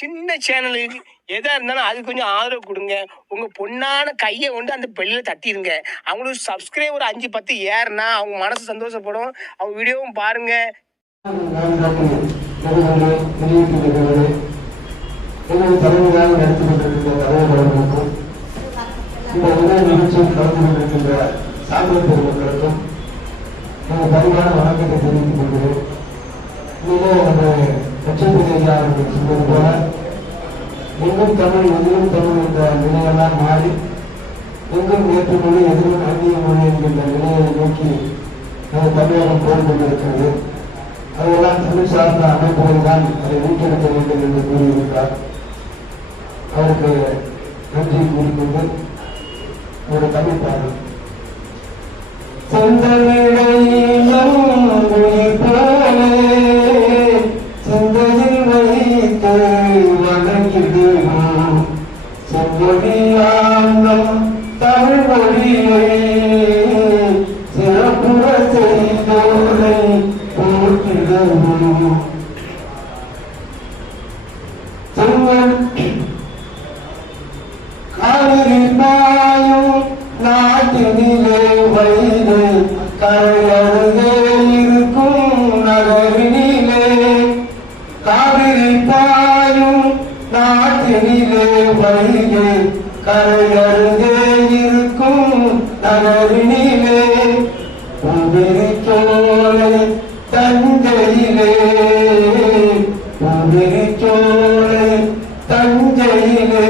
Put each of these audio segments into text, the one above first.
சின்ன சேனலுக்கு எதா இருந்தாலும் அது கொஞ்சம் ஆதரவு கொடுங்க. உங்க பொண்ணான கையை கொண்டு அந்த பெல்லில் தட்டிடுங்க. அவங்களுக்கு சப்ஸ்கிரைபர் 5-10 ஏறுனா அவங்க மனசு சந்தோஷப்படும். அவங்க வீடியோவும் பாருங்க. தலைமையாக நடத்தி கொண்டிருக்கின்ற தலைவர்களுக்கும் இந்த உதவி நிகழ்ச்சியில் கலந்து கொண்டிருக்கின்ற சாந்திர பெருமக்களுக்கும் பரிவான வணக்கத்தை தெரிவித்துக் கொள்கிறேன். நம்ம லட்சபதி ஐயா அவர்கள் சொன்னது போல எங்கும் தமிழ் எதிரும் தமிழ் என்ற நிலையெல்லாம் மாறி எங்கும் ஏற்று மொழி எதிரும் அந்நிய மொழி என்கின்ற நிலையை நோக்கி நம்ம தமிழகம் போய் கொண்டிருக்கிறது. அதெல்லாம் தமிழ் சார்ந்த அமைப்புகள் தான் அதை ஊக்குவிக்க வேண்டும் என்று கூறியிருக்கிறார். அவருக்கு நன்றி கூறிக்கொண்டு ஒரு தமிழ் பாடல். சிந்தையில் வைத்து வணங்கிடுவோம் செம்மொழியாம் தமிழ் மொழியை சிறப்புற செய்தோரை போற்றிடுவோம். காவிரி பாயும் நாட்டினிலே வைகை கரையருகே இருக்கும் நகரினிலே காவிரி பாயும் நாட்டினிலே வைகை கரையருகே இருக்கும் நகரினிலே உதிரிச்சோலை தஞ்சையிலே உதிரிச்சோலை தஞ்சையிலே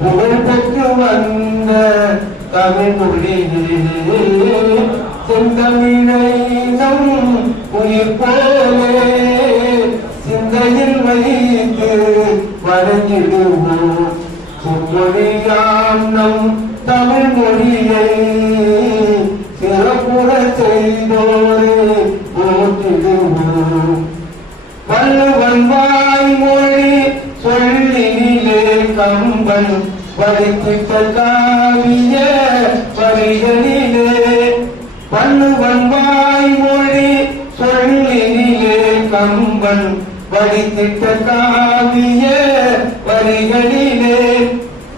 புகழ் பெற்று வந்த தமிழ் மொழியே செந்தமிழை நம் உயிர் போலே சிந்தையில் வைத்து வணங்கிடுவோம் செம்மொழியாம் நம் தமிழ் மொழியை சிறப்புற செய்தோரே போற்றிடுவோம். வள்ளுவன் வாய்மொழி சொல்லினிலே கம்பன் வடித்திட்ட காவிய வரிகளிலே வள்ளுவன் வாய்மொழி சொல்லினிலே கம்பன் வடித்திட்ட காவிய வரிகளிலே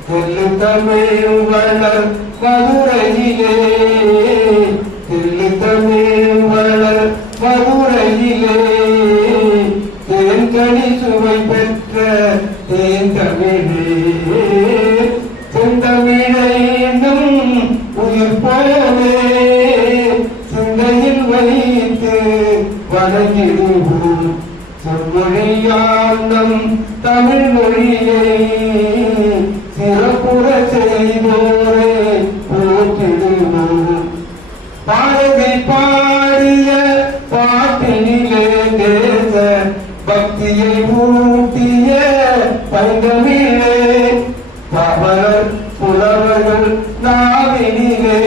தெல்லு தமிழ் வளர் மதுரையிலே தெல்லு தமிழ் வளர் மதுரையிலே தேன்கனி சுவை பெற்ற தேன் தமிழே செந்தமிழை நம் உயிர் போலே சிந்தையில் வைத்து வணங்கிடுவோம் செம்மொழியாம் நம் தமிழ் மொழியை சிறப்புற செய்தோரே போற்றிடுவோம். பாரதி பாடிய பாட்டினிலே தேச பக்தியை ஊட்டிய பைந்தமிழே பாவலர் புலவர்கள் நாவினிலே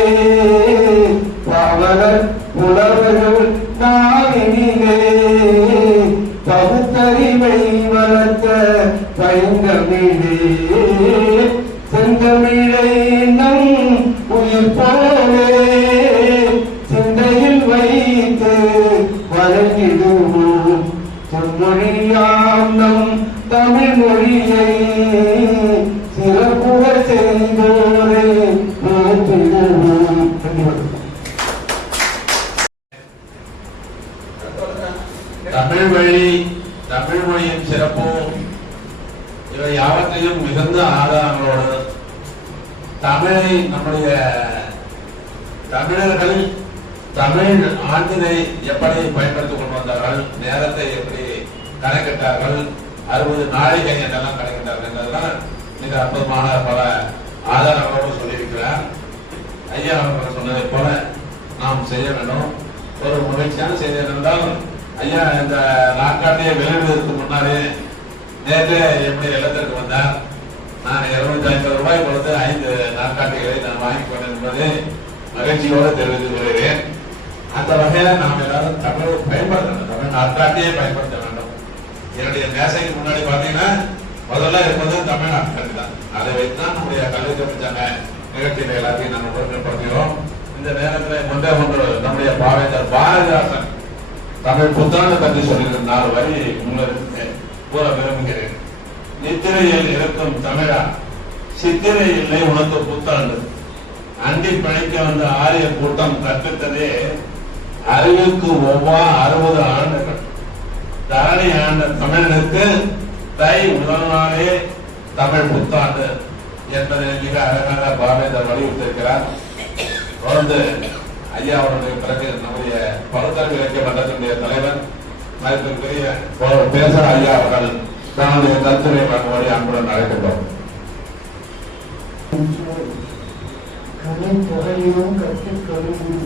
பாவலர் புலவர்கள் நாவினிலே பகுத்தறிவை வளர்த்த பைந்தமிழே செந்தமிழை நம் உயிர் போலே சிந்தையில் வைத்து வணங்கிடுவோம் செம்மொழியாம் நம் தமிழ் மொழியை சிறப்புற செய்தோரே போற்றிடுவோம். தமிழ் வழி தமிழ் மொழியின் சிறப்பு இவை யாவற்றையும் மிகுந்த ஆதாரங்களோடு தமிழை நம்முடைய தமிழர்கள் தமிழ் ஆண்டினை எப்படி பயன்படுத்திக் கொண்டு வந்தார்கள், நேரத்தை எப்படி கணக்கிட்டார்கள், 60 நாழிகை என்றெல்லாம் கணக்கிட்டார்கள் என்றதெல்லாம் மிக அற்புதமான பல ஆதாரங்களோடு சொல்லியிருக்கிறார். ஐயா அவர்கள் சொன்னதை போல நாம் செய்ய வேண்டும். ஒரு முயற்சியான செய்தி என்றால் ஐயா இந்த நாட்காட்டியை வெளியிடுவதற்கு முன்னாடி நேற்று எப்படி இல்லத்திற்கு வந்தார். நான் 250 ரூபாய் கொடுத்து 5 நாட்காட்டிகளை நான் வாங்கிக் கொண்டேன் என்பதை மகிழ்ச்சியோடு தெரிவித்துக் கொள்கிறேன். அந்த வகையில நாம் எல்லாரும் தமிழ் பயன்படுத்தணும், தமிழ் நாட்காட்டியை பயன்படுத்த வேண்டும். என்னுடைய மேசைக்கு முன்னாடி பாத்தீங்கன்னா முதல்ல இருப்பது தமிழ் நாட்காட்டி தான். அதை வைத்துதான் நம்முடைய கல்வி தமிழ்ச்சாங்க நிகழ்ச்சிகளை எல்லாத்தையும் நாம் ஒருமைப்படுத்துகிறோம். இந்த நேரத்தில் ஒன்று நம்முடைய பாவேந்தர் பாரதிதாசன் தமிழ் புத்தாண்டு பற்றி சொல்லியிருந்த 4 வரி உங்களுக்கு கூற விரும்புகிறேன். நித்திரையில் இருக்கும் தமிழா, சித்திரை இல்லை உனக்கு புத்தாண்டு. அண்டி பணிக்க வந்த ஆரிய கூட்டம் கற்பித்ததே அறிவுக்கு ஒவ்வா 60 ஆண்டுகள். தரணி ஆண்ட தமிழனுக்கு தை முதல் நாளே தமிழ் புத்தாண்டு என்பதை மிக அழகாக பாரதியார் வலியுறுத்திருக்கிறார். தொடர்ந்து ஐயா அவருடைய பிறகு நம்முடைய பகுத்தறிவு இலக்கிய மன்றத்தினுடைய தலைவர் மதிப்பிற்குரிய பேசர் ஐயா அவர்கள் தன்னுடைய கருத்துரை வழங்குவதை அன்புடன் அழைக்கின்றோம். கலைத்துறையிலும் கற்றுக்கொள்ளும்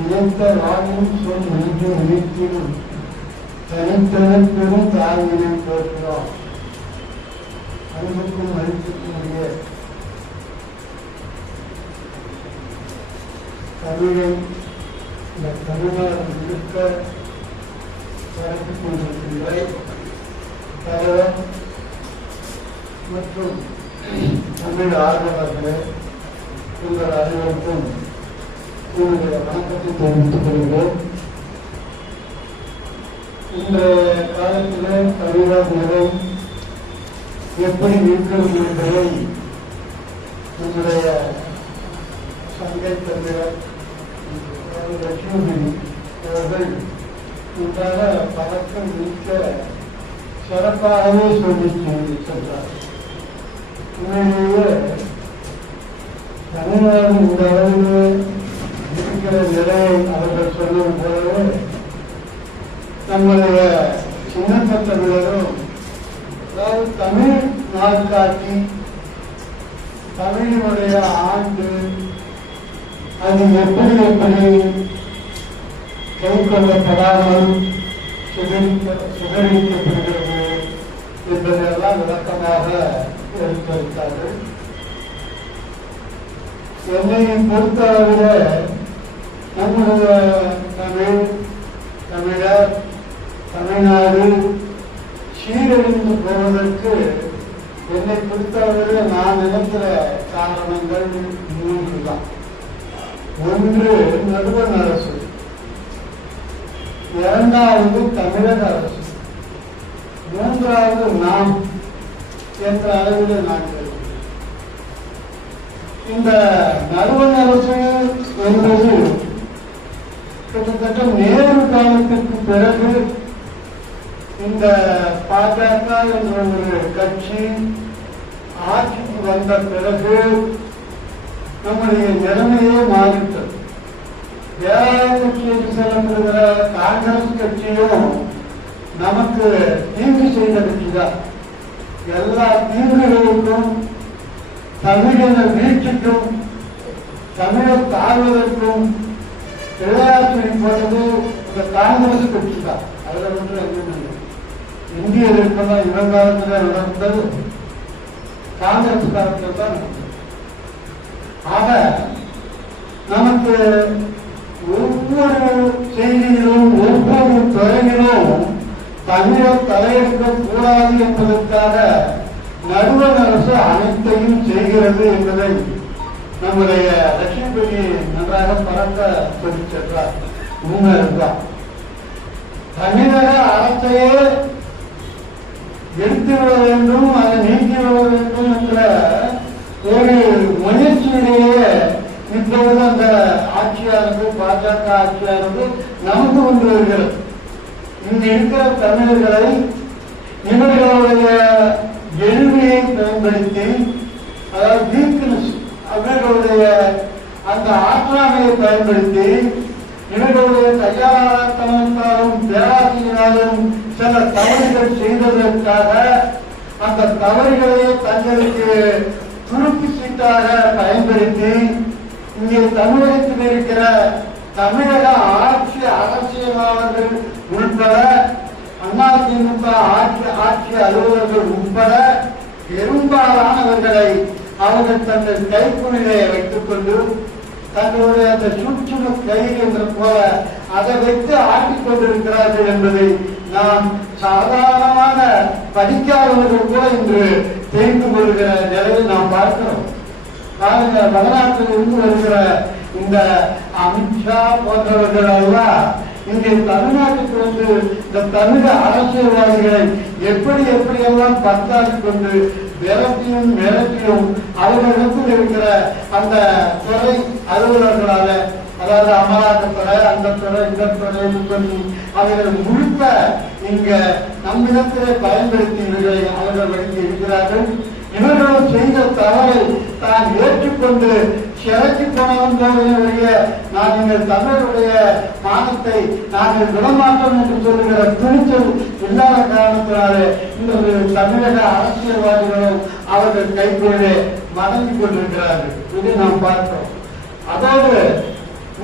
இழைத்த வாழும் சொல் நெஞ்சு நினைத்திடும் தனித்தனப்பெரும் தாயினை போற்றார். அன்புக்கும் மதிப்புக்குரிய தமிழை இந்த தமிழர் இருக்க பரப்பிக் கொண்டிருக்கின்ற தலைவர் மற்றும் தமிழ் ஆர்வலர்களே, உங்கள் அனைவருக்கும் உங்களுடைய வணக்கத்தை தெரிவித்துக் கொள்கிறோம். இன்றைய காலத்தில் தமிழர் நிலை எப்படி இருக்கிறது என்பதை நம்முடைய சங்கை தமிழர் லட்சுமி அவர்கள் உண்டான பழக்கம் மிக்க சிறப்பாகவே சொல்லி சென்றார். உண்மையிலேயே தமிழ்நாடு இந்த அளவில் இருக்கிற நிலையை அவர்கள் சொல்லும் போது நம்முடைய சின்னப்ப தமிழரும், அதாவது தமிழ் நாட்காட்டி தமிழினுடைய ஆண்டு அது எப்படி எப்படி கை கொள்ளப்படாமல் சுகரிக்கப்படுகிறது என்பதையெல்லாம் விளக்கமாக எடுத்துரைத்தார்கள். என்னை பொறுத்தளவில் நம்முடைய தமிழர் தமிழ்நாடு சீரழிந்து போவதற்கு என்னை பொறுத்தளவில் நான் நினைக்கிற காரணங்கள் 3 தான். ஒன்று நடுவண் அரசு, இரண்டாவது தமிழக அரசு, மூன்றாவது நாம் என்ற அளவில் நான் இந்த நடுவண் அரசு என்பது கிட்டத்தட்ட நேரு காலத்திற்கு பிறகு இந்த பாஜக என்ற ஒரு கட்சி ஆட்சிக்கு வந்த பிறகு நம்முடைய நிலைமையே மாறிட்டது. வேளாண் கட்சிக்கு செல்லப்படுகிற காங்கிரஸ் கட்சியும் நமக்கு தீங்கு செய்த கட்சி தான். எல்லா தீங்குகளுக்கும், தமிழின வீழ்ச்சிக்கும், தமிழர் தாழ்வதற்கும் விளையாட்டு போனது இந்த காங்கிரஸ் கட்சி தான். அதில் ஒன்று எதுவும் இந்திய எதிர்ப்பெல்லாம் இவன் காலத்தில் நடந்தது காங்கிரஸ் காலத்தில் தான் நடந்தது. ஆக நமக்கு ஒவ்வொரு செய்தியிலும் ஒவ்வொரு துறையிலும் தமிழர் தலையெடுக்க கூடாது என்பதற்காக நடுவண் அரசு அனைத்தையும் செய்கிறது என்பதை நம்முடைய லட்சுமிபதி நன்றாக பறக்க சொல்லி சென்றார். உண்மைதான். தமிழக அரசையே எடுத்துவிட வேண்டும், அதை நீக்கிவிட வேண்டும் என்ற ஒரு முயற்சியிலேயே இப்பொழுது அந்த ஆட்சியானது, பாஜக ஆட்சியானது நமக்கு கொண்டு வருகிறது. இங்கு இருக்கிற தமிழர்களை இவர்களுடைய எளிமையை பயன்படுத்தி, அதாவது வீக்னஸ், அவர்களுடைய அந்த ஆற்றாமையை பயன்படுத்தி, இவர்களுடைய கையாளத்தனத்தாலும் பேராசிரியராலும் சில தவறுகள் செய்ததற்காக அந்த தவறுகளை தங்களுக்கு துருப்பு சீட்டாக பயன்படுத்தி இங்கே தமிழகத்தில் இருக்கிற தமிழக ஆட்சி அரசியலாளர்கள் உட்பட, அதிமுக ஆட்சி அலுவலர்கள் உட்பட பெரும்பாலானவர்களை அவர்கள் தங்கள் கைக்குள்ளிலே வைத்துக் கொண்டு தங்களுடைய அந்த சூட்சும கை என்ற போல அதை வைத்து ஆட்டிக் கொண்டிருக்கிறார்கள் என்பதை நாம் சாதாரணமாக படிக்காதவர்கள் கூட இன்று தெரிந்து கொள்கிற நிலையை நாம் பார்க்கிறோம். வடநாட்டில் இருந்து வருகிற இந்த அமித்ஷா போன்றவர்கள் எல்லாம் இங்கே தமிழ்நாட்டுக்கு வந்து இந்த தமிழக அரசியல்வாதிகளை எப்படியெல்லாம் பந்தாடி கொண்டு விரட்டியும் மிரட்டியும் அவர்களிடத்தில் இருக்கிற அந்த துறை அலுவலர்களால, அதாவது அமலாக்கத்துறை, அந்த துறை, இந்த துறை சொல்லி அவர்கள் முழுக்க இங்க நம்மிடத்திலே பயன்படுத்தி அவர்கள் வழங்கி இருக்கிறார்கள். இவர்களும் செய்த தவறை தான் ஏற்றுக்கொண்டு சிறைக்கு போனவன் போவதைய நான் எங்கள் தமிழருடைய மானத்தை நாங்கள் விடமாட்டோம் என்று சொல்லுகிற துணிச்சல் இல்லாத காரணத்தினாலே இன்று தமிழக அரசியல்வாதிகளும் அவர்கள் கைக்குள்ளே மடங்கி கொண்டிருக்கிறார்கள். இதை நாம் பார்த்தோம். அதோடு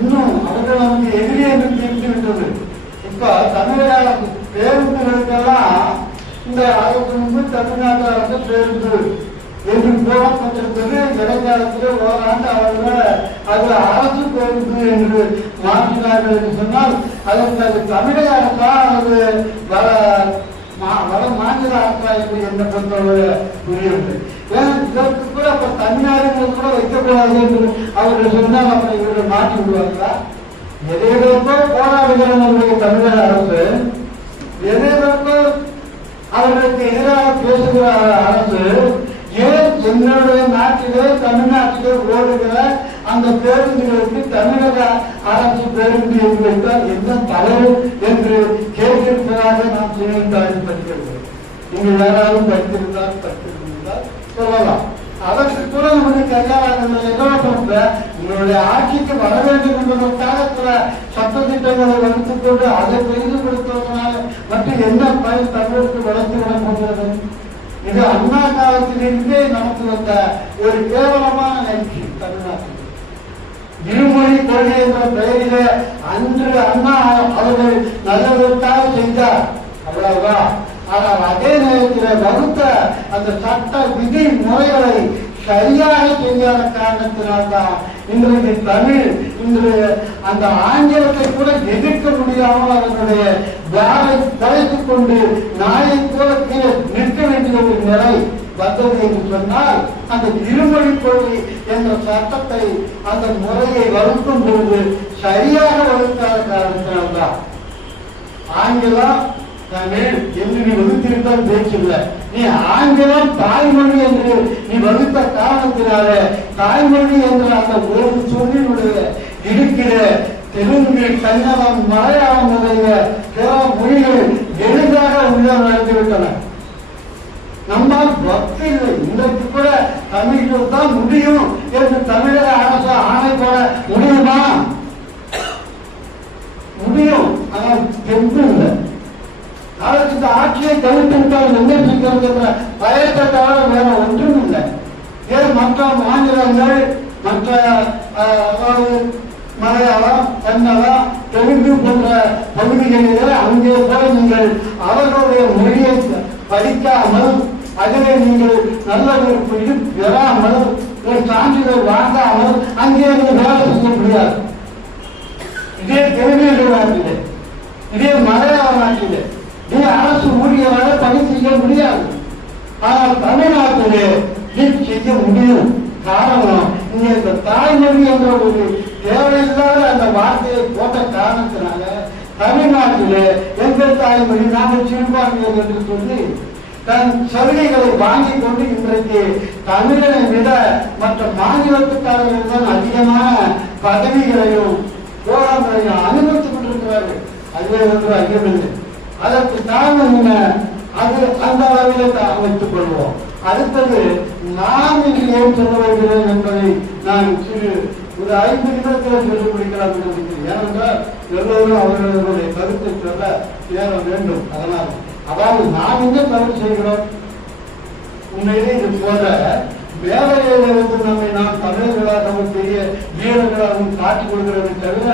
இன்னும் அவர்கள் நமக்கு எதிரே என்று தீர்த்து விட்டது. இப்ப தமிழக பேருந்துகளுக்கெல்லாம் இந்த அதற்கு முன்பு தமிழ்நாட்டு அரசு பேருந்து என்று போல கொஞ்சம் பெரிய இடைக்காலத்தில் ஓராண்டு அவர்கள் அது அரசு பேருந்து என்று மாற்றினார்கள் என்று சொன்னால் அதற்கு அது தமிழக அரசா அல்லது வட மாநில அரசா என்று என்ன பொறுத்தவரை புரியவில்லை. ஏன்னா இதற்கு கூட அப்ப தமிழ்நாடு கூட வைக்கக்கூடாது என்று அவர்கள் சொன்னால் அப்புறம் இவர்கள் மாற்றி விடுவார்களா? எதையோ போராடுகிற நம்முடைய தமிழக அரசு, எதையோ அவர்களுக்கு எதிராக பேசுகிற அரசு ஏன் என்னுடைய நாட்டிலே தமிழ்நாட்டிலே ஓடுகிற அந்த பேருந்துகளுக்கு தமிழக அரசு பேருந்து என்று வைத்தால் என்ன தவறு என்று கேட்டிருப்பதாக நாம் செய்தித்தாளி படிக்கிறது. நீங்கள் யாராலும் படித்திருந்தால் சொல்லலாம். அதற்கு கூட நம்முடைய கையாளர்கள் உங்களுடைய ஆட்சிக்கு வர வேண்டும் என்பதற்காக சில சட்ட திட்டங்களை வகுத்துக் கொண்டு அதை பெரிதுபடுத்துவதனால மற்றும் என்ன பயன் தமிழுக்கு வளர்த்துவிட போகிறது? இது அண்ணா காலத்திலிருந்தே நமக்கு வந்த ஒரு கேவலமான நிகழ்ச்சி. தமிழ்நாட்டில் இருமொழி கொள்கை என்ற பெயரில அன்று அண்ணா அவர்கள் நல்லதற்காக செய்தார், அவ்வளவுதான். ஆனால் அதே நேரத்தில் வகுத்த அந்த சட்ட விதி முறைகளை சரியாக செய்யாத காரணத்தினால்தான் இன்றைக்கு தமிழ் இன்று அந்த ஆங்கிலத்தை கூட எதிர்க்க முடியாமல் அவர்களுடைய வேலை குறைத்துக் கொண்டு நாயை கூட கீழே நிற்க வேண்டிய ஒரு நிலை வந்தது என்று சொன்னால் அந்த இருமொழி கொள்கை என்ற சட்டத்தை அந்த முறையை வகுக்கும் பொழுது சரியாக வகுக்காத காரணத்தினால்தான். ஆங்கிலம் தமிழ் என்று நீ வகுத்திருந்தால் பேச்சில்லை, நீ ஆங்கிலம் தாய்மொழி என்று நீ வகுத்த காரணத்தினால தாய்மொழி என்ற அந்த ஒரு சொல்லினுடைய இருக்கிற தெலுங்கு, கன்னடம், மலையாளம் முதலிய பிற மொழிகள் எளிதாக உள்ள நடந்துவிட்டன. நம்மால் பக்தி இல்லை. இன்றைக்கு கூட தமிழில் தான் முடியும் என்று தமிழக அரசு ஆணை போட முடியுமா? முடியும், ஆனால் தெம்பு இல்லை. அதற்கு இந்த ஆட்சியை கவிழ்த்துவிட்டால் என்ன செய்கிறது என்ற பயத்தை தவிர வேற ஒன்றும் இல்லை. ஏன் மற்ற மாநிலங்கள், மற்ற அதாவது மலையாளம், கன்னடம், தெலுங்கு போன்ற பகுதிகளிலே அங்கே போய் நீங்கள் அவர்களுடைய மொழியை படிக்காமல் அதிலே நீங்கள் நல்ல ஒரு இது பெறாமல் ஒரு சான்றிதழ் வாங்காமல் அங்கே வேலை செய்ய முடியாது. இதே தெலுங்கு நாட்டிலே, இதே மலையாள நாட்டிலே நீ அரசு ஊழியராக பணி செய்ய முடியாது. ஆனால் தமிழ்நாட்டிலே நீ செய்ய முடியும். காரணம், இங்க இந்த தாய்மொழி என்ற ஒரு தேவையில்லாத அந்த வார்த்தையை போட்ட காரணத்தினால தமிழ்நாட்டிலே எங்கள் தாய்மொழி நாங்கள் சிறுபான்மையர் என்று சொல்லி தன் சலுகைகளை வாங்கிக் கொண்டு இன்றைக்கு தமிழனை விட மற்ற மாநிலத்துக்காரர்கள் தான் அதிகமான பதவிகளையும் போராட்டங்களையும் அனுமதித்துக் கொண்டிருக்கிறார்கள். அதுவே ஒன்று ஐயமில்லை. அதற்கு காரணம் என்ன? அது அந்த அளவில் அமைத்துக் கொள்வோம். அடுத்தது நாம் இங்கு ஏன் சொல்ல வருகிறேன் என்பதை நான் ஒரு 5 நிமிடத்தில் சொல்லிக் கொடுக்கலாம் என்று நினைக்கிறேன். ஏனென்றால் எல்லோரும் அவர்களுடைய கருத்தை சொல்ல நேரம் வேண்டும். அதனால் அதாவது நாம் எங்க தவறு செய்கிறோம்? உண்மையிலே இது போல வேலையிலிருந்து நம்மை நாம் தமிழர்களாகவும் பெரிய வீரர்களாகவும் காட்டிக் கொள்கிறதை தவிர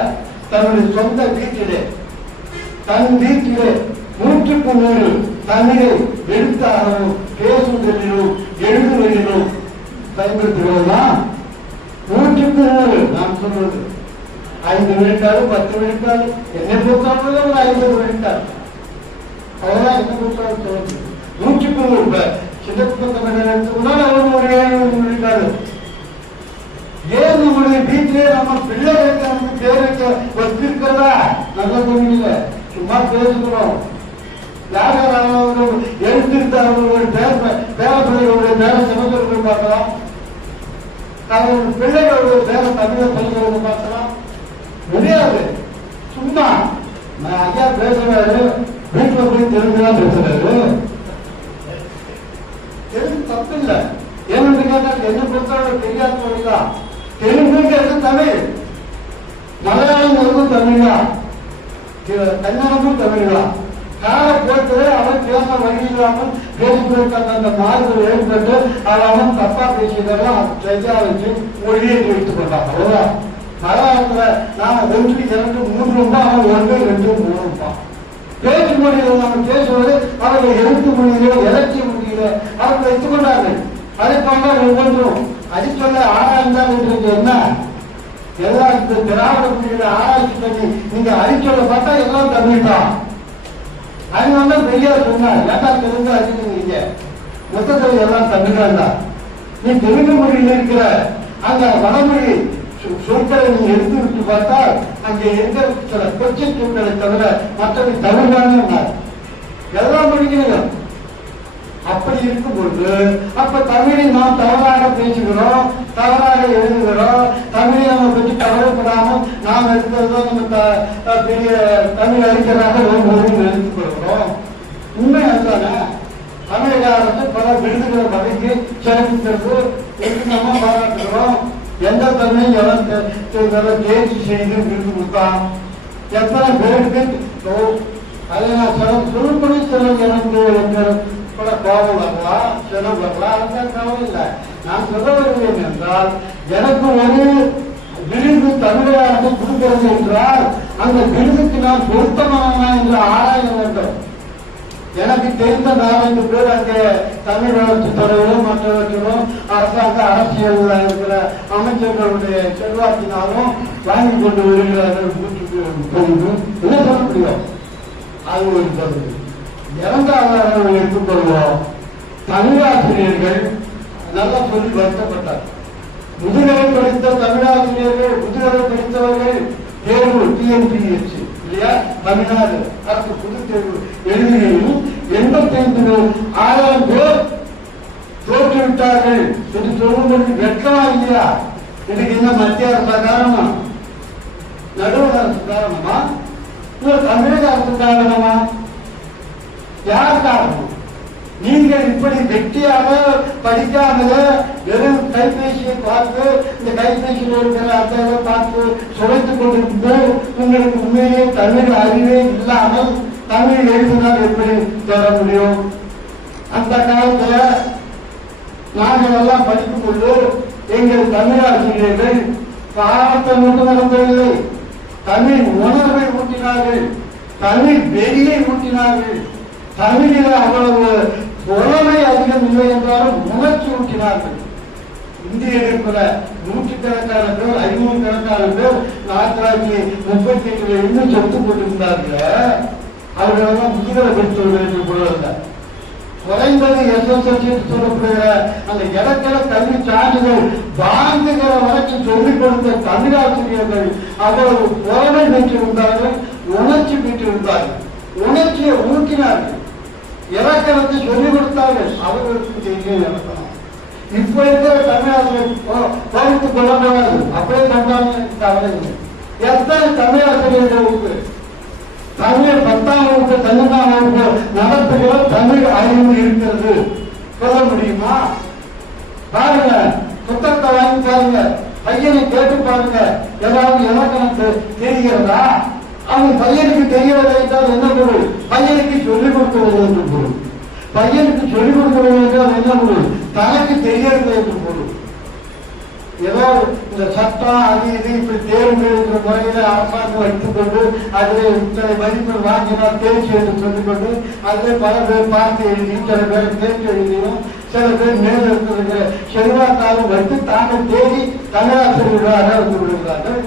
தன்னுடைய சொந்த வீட்டிலே தன் வீட்டிலே 100க்கு 100 தமிழை எழுத்தாகவும் பேசுவதிலும் எழுதுவதிலும் பயன்படுத்துகிறோமா? 100க்கு 100 நாம் சொல்வது 5 விழுக்காடு 10 விழுக்காடு என்னை பொறுத்தவரை ஒரு 50 விழுக்காடு அவ்வளவுதான். என்ன பொறுத்தவரை சொல்வது 100க்கு 100. சின்னப்பட்ட எடுத்துக்கொண்டால் அவர் ஒரு 7 விழுக்காடு. ஏன் நம்முடைய வீட்டிலே நம்ம பிள்ளைகளுக்கு நமக்கு பேர் வைக்க வச்சிருக்கிறதா நல்ல தமிழ்ல சும்மா பேசுகிறோம். யார் யாராவது எழுத்திருந்தவர்களுடைய பேரப்பிள்ளைகளுடைய பேர சிவந்தர்கள் பார்க்கலாம், அவர்கள் பிள்ளைகளுடைய பேர தமிழ சொல்கிறது பார்க்கலாம். முடியாது. சும்மா நான் ஐயா பேசுறாரு, வீட்டுல போய் தெரிஞ்சுதான் பேசுறாரு. தெலுங்கு தப்பு இல்லை. ஏன்னு கேட்டா என்ன பொறுத்தவரை தெரியாத மொழிதான். தெலுங்குங்கிறது தமிழ், மலையாளங்கிறது தமிழா, கன்னடமும் தமிழா. கால போட்டு அவன் பேச வழி இல்லாமல் பேசுவதற்கு அந்த மாறுதல் ஏற்பட்டு அவன் தப்பா பேசியதெல்லாம் சரியா வச்சு மொழியை வைத்துக் கொண்டான். அவ்வளவுதான். மலையாளத்துல நான் 1, 2, 3 அவன் 1, 2, 3 பேச்சு மொழியில நம்ம பேசுவது அவர்கள் எழுத்து மொழியிலோ இலக்கிய மொழியில அவர்கள் வைத்துக் கொண்டார்கள். அதை போல ஒவ்வொன்றும் அடிச்சொல்ல ஆராய்ந்தால் என்ன எல்லாம் இந்த திராவிட மொழியில ஆராய்ச்சி பண்ணி நீங்க அடிச்சொல்ல பார்த்தா எல்லாம் தமிழ் தான். அதனால பெரியார் சொன்னார், ஏட்டா தெலுங்கு அடிக்கிறீங்க, மொத்தத்தில் எல்லாம் தமிழ் தான். நீ தெலுங்கு மொழியில் இருக்கிற அந்த வடமொழி சொற்களை நீங்க எடுத்து விட்டு பார்த்தால் அங்கே எந்த சில கொச்சை சொற்களை தவிர மற்றவை தமிழ்தானே எல்லா மொழிகளும். அப்படி இருக்கும் பொழுது அப்ப தமிழை நாம் தவறாக பேசுகிறோம், தவறாக எழுதுகிறோம். தமிழை நம்ம பற்றி கவலைப்படாமல் நாம் எடுத்ததுதான் நம்ம பெரிய தமிழ் அறிஞராக எடுத்துக் கொள்கிறோம். உண்மை அதுதானே. தமிழக அரசு பல விருதுகளை வழங்கி சிறப்பிக்கிறது, நம்ம பாராட்டுகிறோம். எந்த தமிழ் தேர்ச்சி செய்து விருது கொடுத்தான், எத்தனை பேருக்கு அதை நான் சொல்லும்படி சிலர் எனக்கு கூட கோபம் வரலாம், செலவு வரலாம், அதுதான் கவலை இல்லை. நான் சொல்ல வருவேன் என்றால் எனக்கு ஒரு விருது தமிழக அரசு கொடுக்கிறது என்றால் அந்த விருதுக்கு நான் பொருத்தமானவனா என்று ஆராய வேண்டும். எனக்கு தெரிந்த 4-5 பேர் அங்கே தமிழ் வளர்ச்சி துறையிலும் மற்றவற்றிலும் அரசாங்க அரசியல் இருக்கிற அமைச்சர்களுடைய செல்வாக்கினாலும் வாங்கி கொண்டு வருகிறார்கள். என்ன சொல்ல முடியும்? அது ஒரு பகுதி. இரண்டாவது எடுத்துக்கொள்வோம். தமிழாசிரியர்கள் நல்லா சொல்லி வருத்தப்பட்டார். முதுகலை படித்த தமிழாசிரியர்கள், முதுகலை படித்தவர்கள் தேர்வு TNPSC இல்லையா, தமிழ்நாடு அரசு பொது தேர்வு எழுதியும் 85,000 பேர் தோற்றுவிட்டார்கள் என்று சொல்லும்போது வெட்கமா இல்லையா? இதுக்கு என்ன மத்திய அரசு காரணமா, நடுவண் அரசு காரணமா, தமிழக அரசு காரணமா? யார் காரணம்? நீங்கள் இப்படி வெட்டியாக படிக்காமல வெறும் கைபேசியை பார்த்து இந்த கைபேசியில் இருக்கிற அத்தை பார்த்து சுழைத்துக் கொண்டிருந்து உங்களுக்கு உண்மையே தமிழ் அறிவே இல்லாமல் தமிழ் எழுதினால் எப்படி தர முடியும்? அந்த காலத்துல நாங்கள் எல்லாம் படிக்கும் பொழுது எங்கள் தமிழாசிரியர்கள் பாடத்தை மட்டும் நடந்தவில்லை, தமிழ் உணர்வை ஊட்டினார்கள், தமிழ் வெறியை ஊட்டினார்கள். தமிழில் அவ்வளவு புலமை அதிகம் இல்லை என்றாலும் உணர்ச்சி ஊட்டினார்கள். இந்தியர்களுக்குள்ள 100கணக்கான பேர், 500கணக்கான பேர் 1938 இன்னும் சொத்து போட்டிருந்தார்கள். அவர்களெல்லாம் முதுகலை படித்தவர்கள் என்று கூறவில்லை. குறைந்தது SSLC சொல்லப்படுகிற அந்த இலக்கண கல்வி சான்றிதழ் வாங்குகிற வரைக்கும் சொல்லிக் கொடுத்த தமிழாசிரியர்கள் அவ்வளவு புலமை பெற்றிருந்தார்கள், உணர்ச்சி பெற்றிருந்தார்கள், உணர்ச்சியை ஊட்டினார்கள், இலக்கணத்தை சொல்லிக் கொடுத்தார்கள். அவர்களுக்கு தெரியும் இலக்கணம். இப்ப இருக்கிற தமிழாசிரியர் கவனித்துக் கொள்ளப்படாது, அப்படியே கண்டாங்க கவலை. எத்தனை தமிழாசிரியர்களுக்கு தமிழ் 10ஆம் வகுப்பு 12ஆம் வகுப்பு நடத்துகிற தமிழ் அறிவு இருக்கிறது சொல்ல முடியுமா? பாருங்க, புத்தகத்தை வாங்கி பாருங்க, பையனை கேட்டு பாருங்க, ஏதாவது இலக்கணத்தை தெரிகிறதா? அவன் பையனுக்கு தெரியவில்லை என்றால் என்ன பொருள்? பையனுக்கு சொல்லிக் கொடுக்கிறது என்று பொருள். பையனுக்கு சொல்லிக் கொடுக்கிறது என்றால் என்ன பொருள்? தனக்கு தெரியவில்லை என்று பொருள். ஏதோ இந்த சட்டம் அது இது இப்படி தேர்வு இருக்கிற முறையில அரசாங்கம் வைத்துக் கொண்டு அதில் இத்தனை மதிப்பெண் வாங்கினால் தேர்ச்சி என்று சொல்லிக்கொண்டு அதில் பல பேர் பார்த்து எழுதி, சில பேர் தேர்ச்சி எழுதியும், சில பேர் மேல் இருக்கிற செல்வாக்காலும் வைத்து தாங்கள் தேடி தமிழாசிரியர்களாக இருந்து விடுகிறார்கள்.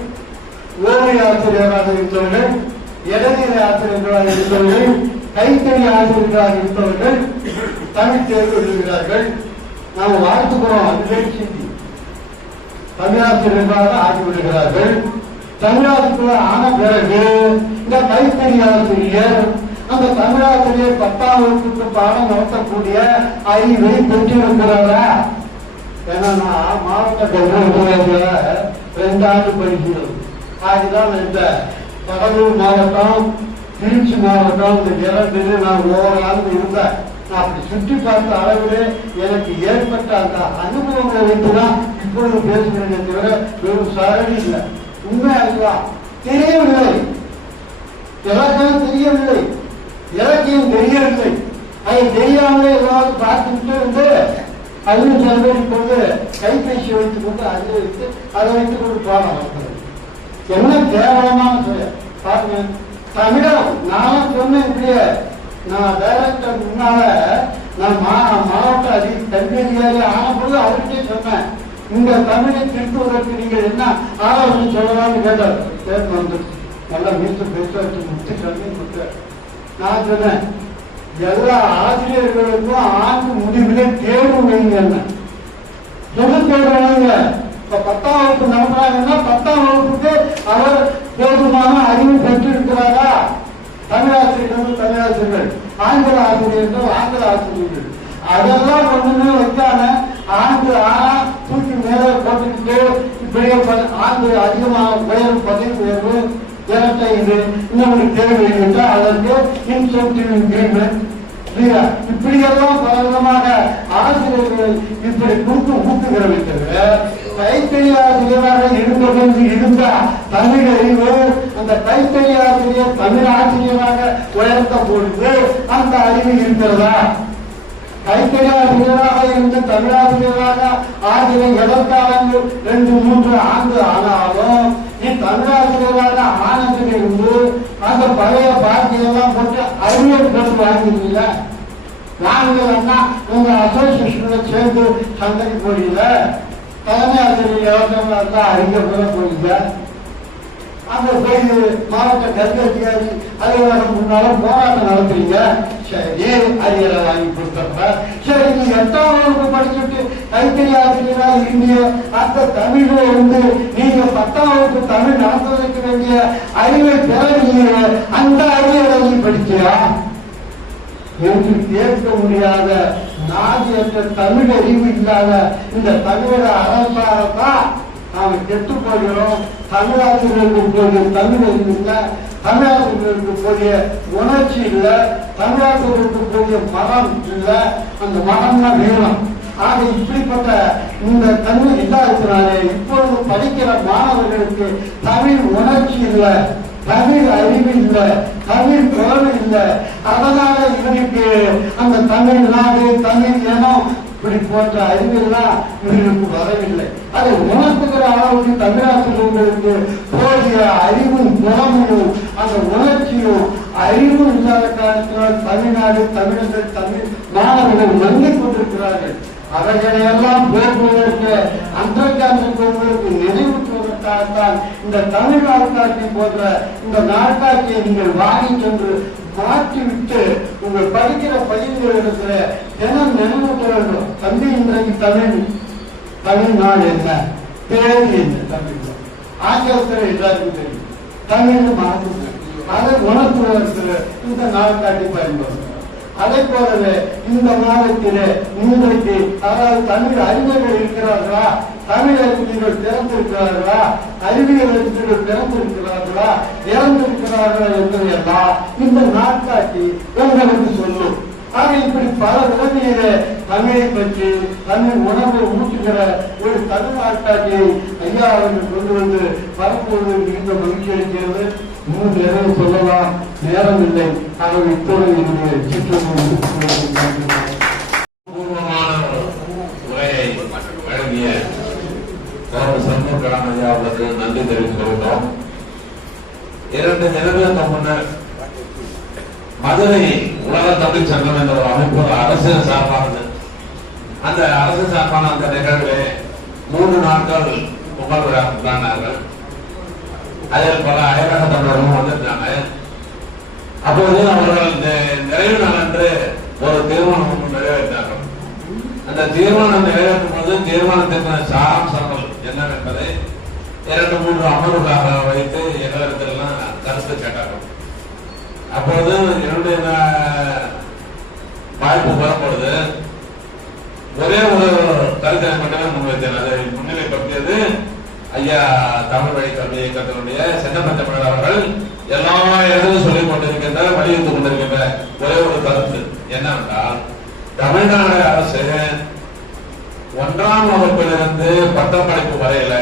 ஓவிய ஆசிரியராக இருந்தவர்கள், இடைநிலை ஆசிரியர்களாக இருந்தவர்கள், கைத்தறி ஆசிரியர்களாக இருந்தவர்கள் தமிழ் தேர்வு எழுதுகிறார்கள். நாம் வாழ்த்துக்கிறோம். அது வேறு செய்தி. தமிழாசிரியர்களாக ஆகிவிடுகிறார்கள். தமிழகத்துக்குள்ள ஆன பிறகு இந்த கைத்தறி ஆசிரியர் அந்த தமிழகத்திலே 10ஆம் வகுப்புக்கு பாடம் நடத்தக்கூடிய அறிவை பெற்றிருக்கிறாரா? ஏன்னா நான் மாவட்ட கல்வியில 2 ஆண்டு படிக்கிறோம். அதுதான் இந்த கடலூர் மாவட்டம், திருச்சி மாவட்டம், இந்த 2 நான் ஓராண்டு இருந்தேன். நான் அப்படி சுற்றி பார்த்த அளவிலே எனக்கு ஏற்பட்ட அந்த அனுபவங்களை வைத்துதான் இப்பொழுது பேசுகிறேனே தவிர வெறும் சரடி இல்லை. உண்மை அதுதான். தெரியவில்லை, இலக்கணம் தெரியவில்லை, இலக்கியம் தெரியவில்லை. அதை தெரியாமலே ஏதாவது பார்த்துக்கிட்டு இருந்து அதில் செலவழி கொண்டு கைபேசி வைத்துக் கொண்டு அதில் வைத்து அதை வைத்துக் கொண்டு பாடம் நடக்கிறது. என்ன கேவலமான சொல்ல பாருங்க. தமிழகம் நான் சொன்னேன் இப்படியே, நான் டைரக்டர் முன்னால நான் மாவட்ட கல்வி அதிகாரி ஆனபோது அவர்கிட்டே சொன்னேன், இந்த தமிழை திருத்துவதற்கு நீங்கள் என்ன ஆலோசனை சொல்லலாம்னு கேட்டார். கேட்டு வந்து நல்லா மீச பேச முத்து கல்வி கொடுத்த நான் சொன்னேன், எல்லா ஆசிரியர்களுக்கும் ஆண்டு முடிவிலே தேர்வு வைங்க. பொது தேர்வு வைங்க. இப்ப 10ஆம் வகுப்பு நடத்துறாங்கன்னா 10ஆம் வகுப்புக்கு அவர் போதுமான அறிவு பெற்றிருக்கிறாரா? தமிழாசிரியர்கள் தமிழாசிரியர்கள், ஆங்கில ஆசிரியர்கள் ஆங்கில ஆசிரியர்கள், அதெல்லாம் ஒண்ணுமே வைக்காம ஆண்டு ஆனா தூக்கி மேலே போட்டுக்கிட்டு இப்படியே ஆண்டு அதிகமாக உயர் பதவி உயர்வு இரட்டை இது இன்னொரு தேர்வு வைக்கிட்டா அதற்கு இன்சென்டிவ் இன்கிரிமெண்ட் இப்படியெல்லாம் பல விதமாக ஆசிரியர்கள் இப்படி கொடுத்து ஊக்குகிறவை தவிர கைத்தறி ஆசிரியராக இருந்தது இருந்தா தமிழ் அறிவு அந்த கைத்தறி ஆசிரியர் தமிழ் ஆசிரியராக உயர்த்த பொழுது அந்த அறிவு இருக்கிறதா? கைத்தறி ஆசிரியராக இருந்து தமிழாசிரியராக ஆகிய எதற்காக 2-3 ஆண்டு ஆனாலும் நீ தமிழாசிரியராக ஆனதிலிருந்து அந்த பழைய பாட்டியெல்லாம் போட்டு அறிவியல் போட்டு வாங்கிருக்கீங்க. வாங்கலன்னா உங்க அசோசியேஷன்ல சேர்ந்து சந்தைக்கு போறீங்க, தலைமை ஆசிரியர் யோசனை அறிஞர் கூட போறீங்க. அங்க போய் மாவட்ட கல்வி அதிகாரி அலுவலகம் முன்னால போராட்டம் நடத்துறீங்க. சரி, அரியரை வாங்கி கொடுத்தப்ப சரி, நீ 8ஆம் வகுப்பு படிச்சுட்டு கைத்தறி ஆசிரியரா இருந்தீங்க. அந்த தமிழ்ல இருந்து நீங்க 10ஆம் வகுப்பு தமிழ் நடத்துவதற்கு வேண்டிய அறிவை பெறவில்லையே, அந்த அரியரை நீ படிச்சியா என்று கேட்க முடியாத நாதியற்ற தமிழ் அறிவு இல்லாத இந்த தமிழக அரசாங்கத்தான் நாம கெட்டு போகிறோம். தமிழாசிரியர்களுக்கு போதிய தமிழ் அறிவு இல்லை, தமிழாசிரியர்களுக்கு போதிய உணர்ச்சி இல்லை, தமிழாசிரியர்களுக்கு போதிய மனம் இல்லை. அந்த மனம்னா வேணும். ஆக இப்படிப்பட்ட இந்த தமிழ் இல்லாததுனாலே இப்பொழுது படிக்கிற மாணவர்களுக்கு தமிழ் உணர்ச்சி இல்லை, தமிழ் அறிவு இல்லை, தமிழ் குரல் இல்லை. அதனால இவனுக்கு அந்த தமிழ் நாடு தமிழ் இனம் இப்படி போன்ற அறிவெல்லாம் இவர்களுக்கு வரவில்லை. அதை உணர்த்துகிற அளவுக்கு தமிழாசிரியர்களுக்கு போதிய அறிவும் குணமும் அந்த உணர்ச்சியும் அறிவும் இல்லாத காரணத்தினால் தமிழ்நாடு தமிழர்கள் தமிழ் மாணவர்கள் மங்கிக் கொண்டிருக்கிறார்கள். அவைகளையெல்லாம் போக்குவதற்கு அந்தர்ஜாலங்களுக்கு நினைவூட்டுவதற்காகத்தான் இந்த தமிழ் நாட்காட்சி போன்ற இந்த நாட்காட்சியை நீங்கள் வாங்கி சென்று மாற்றிவிட்டு உங்கள் படிக்கிற பள்ளிகளிடத்துல தினம் நினைவூட்ட வேண்டும். தம்பி, இன்றைக்கு தமிழ்நாடு என்ன, பேரு என்ன, தமிழ் ஆங்கிலத்தில் எல்லாருக்கும் தெரியும், தமிழ் மாற்று அதை உணர்த்துவதற்கு இந்த நாட்காட்டி பயன்படும். அதே போலவே இந்த மாதத்திலே இன்றைக்கு அதாவது தமிழ் அறிஞர்கள் இருக்கிறார்களா, தமிழ் அறிஞர்கள் திறந்திருக்கிறார்களா, அறிவியல் அறிஞர்கள் திறந்திருக்கிறார்களா, இறந்திருக்கிறார்களா என்பதையெல்லாம் இந்த நாட்காட்டி உங்களுக்கு சொல்லும். ஆக இப்படி பல விதங்களிலே தமிழை பற்றி தமிழ் உணர்வை ஊட்டுகிற ஒரு தமிழ் நாட்காட்டியை ஐயா அவர்கள் கொண்டு வந்து பரப்புவது மிகுந்த மகிழ்ச்சி அளிக்கிறது. இன்னும் நிறைய சொல்லலாம், நேரம் இல்லை. ஆனால் இப்போது என்னுடைய உரையை வழங்கிய சண்முகராமன் ஐயா அவர்களுக்கு நன்றி தெரிவித்துக் கொள்கிறோம். 2 நிலவுகளுக்கு முன்னர் மதுரை உலக தமிழ் சங்கம் என்ற ஒரு அமைப்பு அரசியல் சார்பானது. அந்த அரசு சார்பான அந்த நிகழ்விலே 3 நாட்கள் பொங்கல் விழா கொண்டாடினார்கள். அதில் பல அயலக தமிழர்களும் வந்திருந்தாங்க. அப்போது அவர்கள் நிறைவு நாள் அன்று ஒரு தீர்மானம் நிறைவேற்றினார்கள். அந்த தீர்மானம் நிறைவேற்றும் போது தீர்மானத்திற்கான சாராம்சங்கள் என்னவென்பதை 2-3 அமர்வுகளாக வைத்து எங்களிடத்திலாம் கருத்து கேட்டார்கள். அப்போது என்னுடைய வாய்ப்பு வரப்பொழுது ஒரே ஒரு கருத்தை மட்டுமே முன்வைத்தேன். அதை முன்னிலைப்படுத்தியது ஐயா தமிழ் வழி கல்வி இயக்கத்தினுடைய சென்னப்பச்சமணர் அவர்கள் எல்லா இடங்களும் சொல்லிக் கொண்டிருக்கின்ற வலியுறுத்திக் கொண்டிருக்கின்ற ஒரே ஒரு கருத்து என்னவென்றால், தமிழ்நாடு அரசு 1ஆம் வகுப்பிலிருந்து பட்டப்படிப்பு வரையில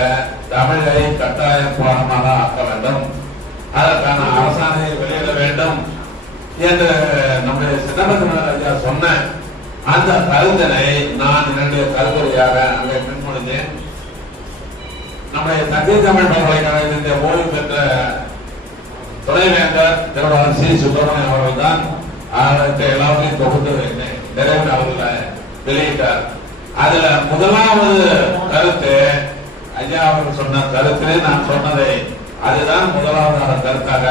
தமிழை கட்டாய பாடமாக ஆக்க வேண்டும், அதற்கான அரசாணையை வெளியிட வேண்டும் என்று நம்முடைய சின்னப்பச்சமணர் ஐயா சொன்ன அந்த கருத்தினை நான் என்னுடைய கருத்துரையாக அங்கே பின்மொழிந்தேன். நம்முடைய தந்தை தமிழ் பல்கலைக்கழகத்தினுடைய ஓய்வு பெற்ற துணைவேந்தர் திருவாளர் சி. சுப்பிரமணியன் அவர்கள் தான் எல்லாத்தையும் தொகுத்து நிறைவு அவர்களை வெளியிட்டார். அதுல முதலாவது கருத்து ஐயா அவர்கள் சொன்ன கருத்திலே நான் சொன்னதை அதுதான் முதலாவது கருத்தாக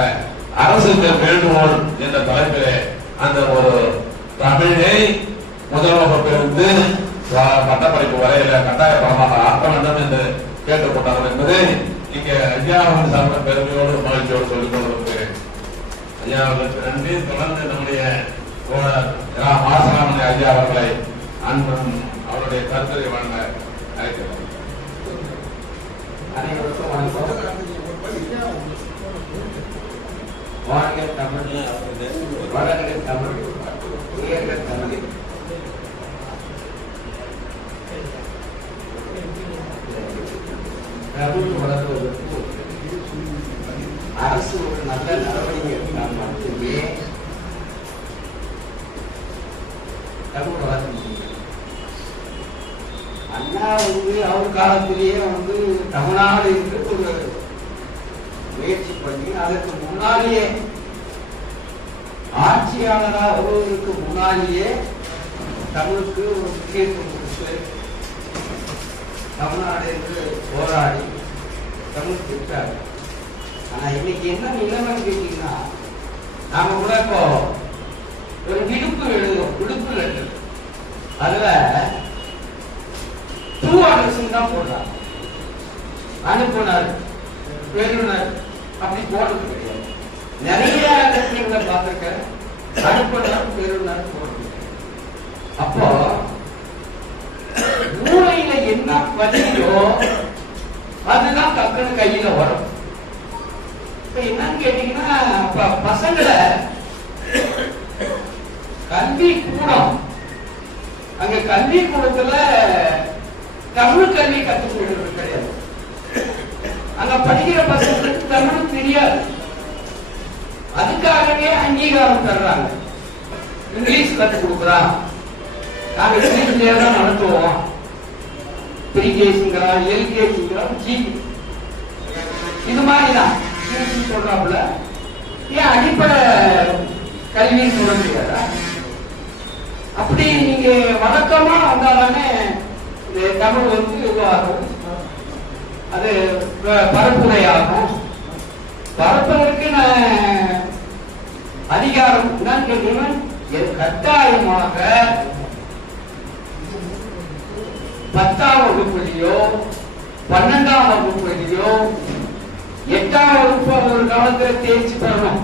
அரசுக்கு வேண்டுகோள் என்ற தலைப்பிலே அந்த ஒரு தமிழை முதல் வகுப்பிலிருந்து பட்டப்படிப்பு வரையில கட்டாய பாடமாக ஆக்க வேண்டும் என்று கேட்டுக்கொண்டார்கள் என்பதை இங்கே ஐயா அவர்கள் சார்ந்த பெருமையோடு மகிழ்ச்சியோடு சொல்லிக் கொண்டிருக்கிறேன். ஐயா அவர்களுக்கு நன்றி. தொடர்ந்து நம்முடைய மாசலாமணி ஐயா அவர்களை அன்பும் அவருடைய கருத்துரை வழங்க அழைக்கிறோம். அனைவருக்கும் வணக்கம். வாழ்க தமிழ், வளர்க தமிழ், உயர்க தமிழ். தமிழ் வளர்வதற்கு அரசு ஒரு நல்ல நடவடிக்கை எடுத்தால் மட்டுமே தமிழ் வளர்க்க முடியும். அண்ணா அவர் காலத்திலேயே தமிழ்நாடு என்று ஒரு முயற்சி பண்ணி அதற்கு முன்னாலேயே ஆட்சியாளராக வருவதற்கு முன்னாலேயே தமிழுக்கு ஒரு முக்கியத்துவம் கொடுத்து தமிழ்நாடு என்று போராடி தமிழ் திட்டார். ஆனா இன்னைக்கு என்ன நிலைமைன்னு கேட்டீங்கன்னா, நாம கூட இப்போ ஒரு விடுப்பு எழுதுவோம், விடுப்பு லெட்டர், அதுல டூ அட்ரஸ் தான் போடுறாங்க. அனுப்புனர், பெறுநர் அப்படி போடுறது கிடையாது. நிறைய லெட்டர்களை பார்த்திருக்கேன், அனுப்புனர் பெறுநர் போடுறது. அப்போ மூளையில என்ன பதியோ அதுதான் டக்குனு கையில வரும். இப்ப என்னன்னு கேட்டீங்கன்னா, பசங்களை கல்வி கூடம், அங்க கல்வி கூடத்துல தமிழ் கல்வி கற்றுக் கொடுக்கிறது கிடையாது. அங்க படிக்கிற பசங்களுக்கு தமிழ் தெரியாது. அதுக்காகவே அங்கீகாரம் தர்றாங்க. இங்கிலீஷ் கற்றுக் கொடுக்குறான், நாங்க இங்கிலீஷ்லயே தான் நடத்துவோம். ப்ரீகேஜிங்கிறான், எல்கேஜிங்கிறான், ஜிபி, இது மாதிரிதான் சொல்றாப்புல. ஏன் அடிப்படை கல்வின்னு சொல்ல முடியாதா? அப்படி நீங்க வழக்கமா வந்தாலுமே இந்த தமிழ் இதுவாகும், அது பரப்புரையாகும். பரப்புவதற்கு அதிகாரம் என்னன்னு கேட்டீங்கன்னா, கட்டாயமாக 10ஆம் வகுப்புலையோ 12ஆம் வகுப்புலையோ 8ஆம் வகுப்பு ஒரு காலத்துல தேர்ச்சி பெறணும்.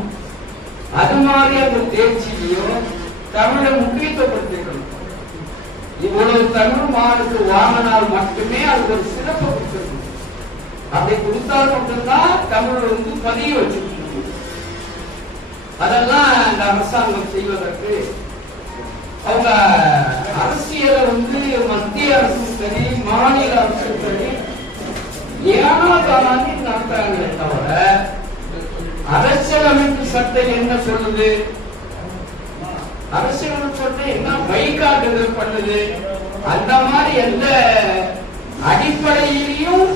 அது மாதிரி அந்த தேர்ச்சியிலையும் தமிழை முக்கியத்துவப்படுத்திக்கணும். இவ்வளவு தமிழ் மார்க்கு வாங்கினால் மட்டுமே அது ஒரு சிறப்பு கொடுக்கணும். அப்படி கொடுத்தால் மட்டும்தான் தமிழ் பதிய வச்சிருக்க முடியும். அதெல்லாம் இந்த அரசாங்கம் செய்வதற்கு அவங்க அரசியலை மத்திய அரசும் சரி மாநில அரசும் சரி ஏனோ தானாக நடத்துறாங்களே தவிர அரசியலமைப்பு சட்டம் என்ன சொல்லுது, அரசியலமைப்பு சட்டம் என்ன வழிகாட்டுதல் பண்ணுது, அந்த மாதிரி எந்த அடிப்படையிலையும்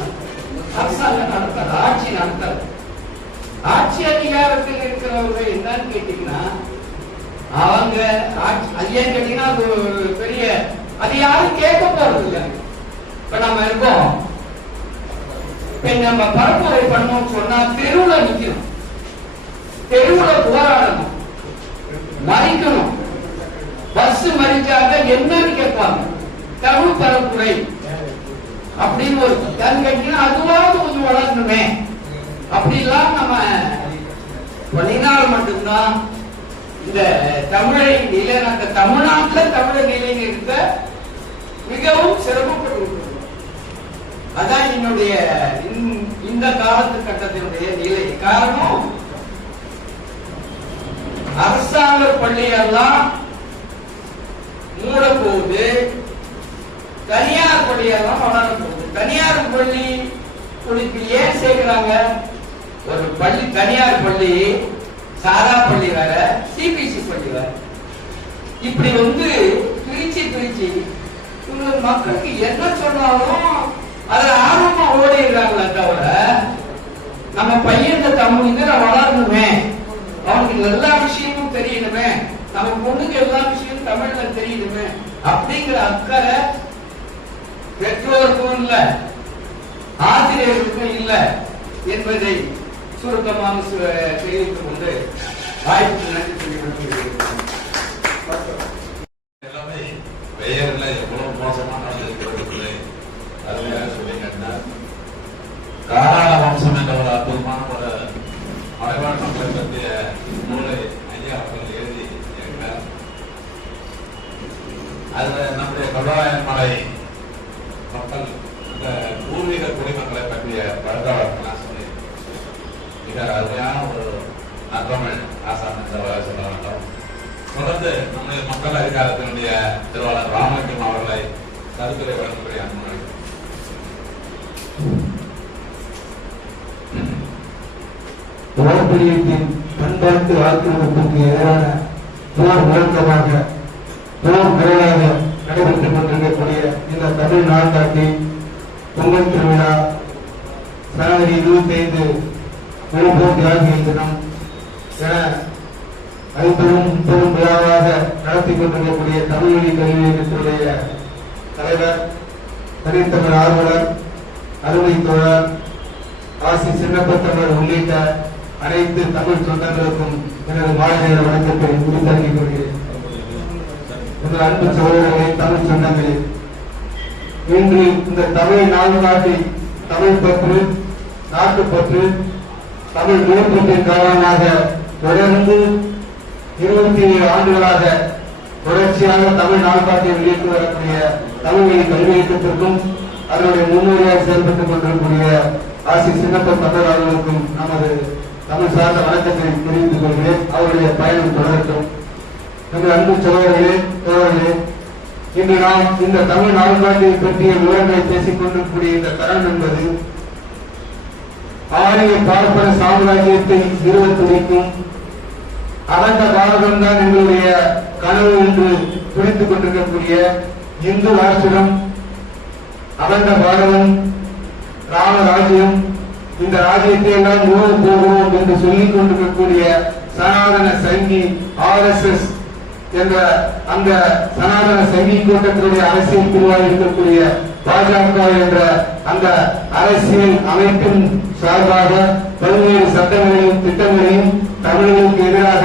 அரசாங்கம் நடத்தாது, ஆட்சி நடத்தாது. ஆட்சி அதிகாரத்தில் இருக்கிறவங்க என்னன்னு கேட்டீங்கன்னா, அவங்க ஐயன்னு கேட்டீங்கன்னா அது ஒரு பெரிய, அது யாரும் கேட்க போறது இல்லை. இப்ப நம்ம இருக்கோம், இப்ப நம்ம பரப்புரை பண்ணோம்னு சொன்னா தெருவுல நிக்கணும், தெருவுல போராடணும், மறிக்கணும். பஸ் மறிச்சாக என்னன்னு கேட்பாங்க, தமிழ் பரப்புரை அப்படின்னு ஒரு கேட்டீங்கன்னா அதுவாவது கொஞ்சம் வளரணுமே. அப்படிலாம் நம்ம பண்ணினால் மட்டும்தான் இந்த தமிழை நிலைநாட்ட, தமிழ்நாட்டில் தமிழை நிலைநிறுத்த மிகவும் சிரமப்பட்டு. அதான் என்னுடைய இந்த காலகட்டத்தினுடைய நிலை. காரணம், அரசாங்க பள்ளியெல்லாம் மூட போகுது, தனியார் பள்ளியெல்லாம் வளர போகுது. தனியார் பள்ளி குடிப்பில் ஏன் சேர்க்கிறாங்க? ஒரு பள்ளி, தனியார் பள்ளி, சாதா பள்ளி வேற, சிபிஎஸ்இ பள்ளி வேற. இப்படி பிரிச்சு மக்களுக்கு என்ன சொன்னாலும் அதுல ஆர்வமா ஓடிடுறாங்களே தவிர, நம்ம பையன் தமிழ் வளரணுமே, அவனுக்கு எல்லா விஷயமும் தெரியணுமே, நம்ம பொண்ணுக்கு எல்லா விஷயமும் தமிழ்ல தெரியணுமே அப்படிங்கிற அக்கறை பெற்றோருக்கும் இல்ல, ஆசிரியர்களுக்கும் இல்ல என்பதை சுருக்கமாக தெரிவித்துக் கொண்டு வாய்ப்புக்கு நன்றி தெரிவித்துக் எல்லாமே பெயர்ல எவ்வளவு மோசமா நடந்திருக்கிறது அருமையாக சொல்லி கேட்டார். காராள வம்சம் என்ற ஒரு அற்புதமான ஒரு மலைவாழ் மக்களை பற்றிய நூலை ஐயா அவர்கள் எழுதி இருக்கிறார். அதுல நம்முடைய கல்லாயன் மலை மக்கள், இந்த பூர்வீக குடிமக்களை பற்றிய பழக்கவழக்கெல்லாம் சொல்லி மிக அருமையான ஒரு நற்றமிழ் ஆசான் என்ற சொல்ல வேண்டும். தொடர்ந்து நம்முடைய மக்கள் அதிகாரத்தினுடைய திருவாளர் ராமலிங்கம் அவர்களை கருத்துரை வழங்கும்படி அனுமதி. ஓர்பிரியத்தின் பண்பாட்டு ஆக்கிரமிப்புக்கு எதிரான போர் முழக்கமாக, போர் முறையாக நடைபெற்றுக் கொண்டிருக்கக்கூடிய இந்த தமிழ் நாட்டாட்டில் பொங்கல் திருவிழா ஜனவரி 25 வெளிப்போர் தியாகிகள் தினம் என ஐம்பெரும் விழாவாக நடத்தி கொண்டிருக்கக்கூடிய தமிழ் வழி கல்வி இயக்கத்தினுடைய தலைவர், தனித்தமிழ் ஆர்வலர், அருமை தோழர் ஆசி சின்னப்பத்தவர் உள்ளிட்ட அனைத்து தமிழ் சொந்தங்களுக்கும் எனது மாலை நேர வணக்கத்தை உரித்தாக்கிக் கொள்கிறேன். எனது அன்பு சகோதரர்களே, தமிழ் சொந்தங்களே, இன்று இந்த தமிழ் நாட்டில் தமிழ் பற்று, நாட்டுப்பற்று, தமிழ் நூற்பற்றின் காரணமாக தொடர்ந்து 27 ஆண்டுகளாக தொடர்ச்சியாக தமிழ் நாட்பாட்டை வெளியிட்டு வரக்கூடிய தமிழ் வழி கல்வி இயக்கத்திற்கும் அதனுடைய முன்னோடியாக செயல்பட்டுக் கொண்டிருக்கக்கூடிய ஆசி சின்னப்ப தமிழ் அவர்களுக்கும் நமது தமிழ் சார்ந்த வணக்கத்தை தெரிவித்துக் கொள்கிறேன். அவருடைய பயணம் தொடரட்டும். நமது அன்பு சகோதரர்களே, தோழர்களே, இன்று நாம் இந்த தமிழ் நாட்பாட்டை பற்றிய விவரங்களை பேசிக் கொண்டிருக்கக்கூடிய இந்த தருணம் என்பது ஆரிய பார்ப்பன சாம்ராஜ்யத்தை நிறுவத் துடிக்கும் அகண்ட பாரதம் தான் எங்களுடைய கனவு என்று துடித்துக் கொண்டிருக்கக்கூடிய இந்து ராஷ்டிரம், அகண்ட பாரதம், ராமராஜ்யம், இந்த ராஜ்யத்தை எல்லாம் உருவ போகிறோம் என்று சொல்லிக் கொண்டிருக்கக்கூடிய சனாதன சங்கி RSS என்ற அந்த சனாதன சங்கி கூட்டத்தினுடைய அரசியல் பிரிவாக இருக்கக்கூடிய பாஜக என்ற அந்த அரசியல் அமைப்பின் சார்பாக பல்வேறு சட்டங்களையும் திட்டங்களையும் தமிழர்களுக்கு எதிராக,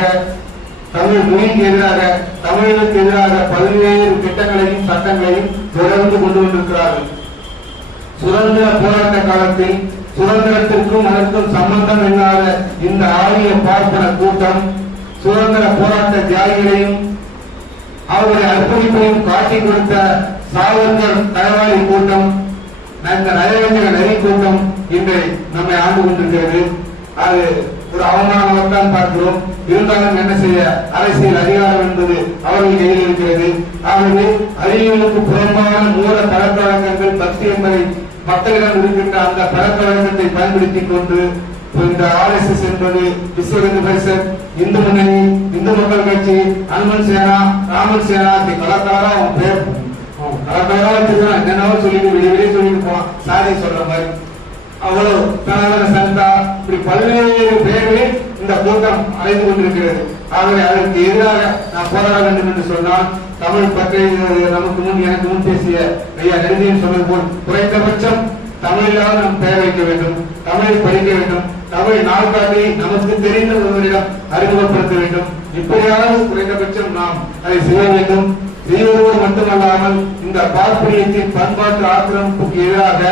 தமிழ் மொழிக்கு எதிராக, தமிழர்களுக்கு எதிராக பல்வேறு திட்டங்களையும் சட்டங்களையும் தொடர்ந்து கொண்டு வந்திருக்கிறார்கள். சுதந்திர போராட்ட காலத்தில் சுதந்திரத்திற்கும் அதற்கும் சம்பந்தம் இல்லாத இந்த ஆரிய பார்ப்பன கூட்டம் சுதந்திர போராட்ட தியாகிகளையும் அவருடைய அர்ப்பணிப்பையும் காட்டிக் கொடுத்த சாவர்கர் தளவாளி கூட்டம், இந்த நயவஞ்சக நெறி கூட்டம் இன்று நம்மை ஆண்டு கொண்டிருக்கிறது. அது ஒரு அவமானமாகத்தான் பார்க்கிறோம். இருந்தாலும் என்ன செய்ய, அரசியல் அதிகாரம் என்பது அவர்கள் கையில் இருக்கிறது. ஆகவே அறிவியலுக்கு புறம்பான மூல பழக்க வழக்கங்கள் பக்தி என்பதை மக்களிடம் இருக்கின்ற அந்த பழக்க வழக்கத்தை பயன்படுத்திக் கொண்டு இந்த RSS என்பது விஸ்வ இந்து பரிஷத், இந்து முன்னணி, இந்து மக்கள் கட்சி, அனுமன் சேனா, ராமன் சேனா, கலக்காரா பேர் கலக்காரா வச்சிருக்கான், என்னவோ சொல்லிட்டு வெளியே சொல்லிட்டு போவான், சாதி சொல்ற மாதிரி. அவ்வளவு சனாதன சந்தா, இப்படி பல்வேறு பேர்களில் இந்த கூட்டம் அழைத்து கொண்டிருக்கிறது. ஆகவே அதற்கு எதிராக நாம் போராட வேண்டும் என்று சொன்னால் தமிழ் பற்றி நமக்கு முன் எனக்கு முன் பேசிய ஐயா நெருங்கியும் சொன்னது போல் குறைந்தபட்சம் தமிழிலாவது நாம் பெயர் வைக்க வேண்டும், தமிழை படிக்க வேண்டும், தமிழ் நாட்காட்டி நமக்கு தெரிந்த ஒருவரிடம் அறிமுகப்படுத்த வேண்டும். இப்படியாவது குறைந்தபட்சம் நாம் அதை செய்ய வேண்டும். செய்வதோடு மட்டுமல்லாமல் இந்த பார்ப்பனியத்தின் பண்பாட்டு ஆக்கிரமிப்புக்கு எதிராக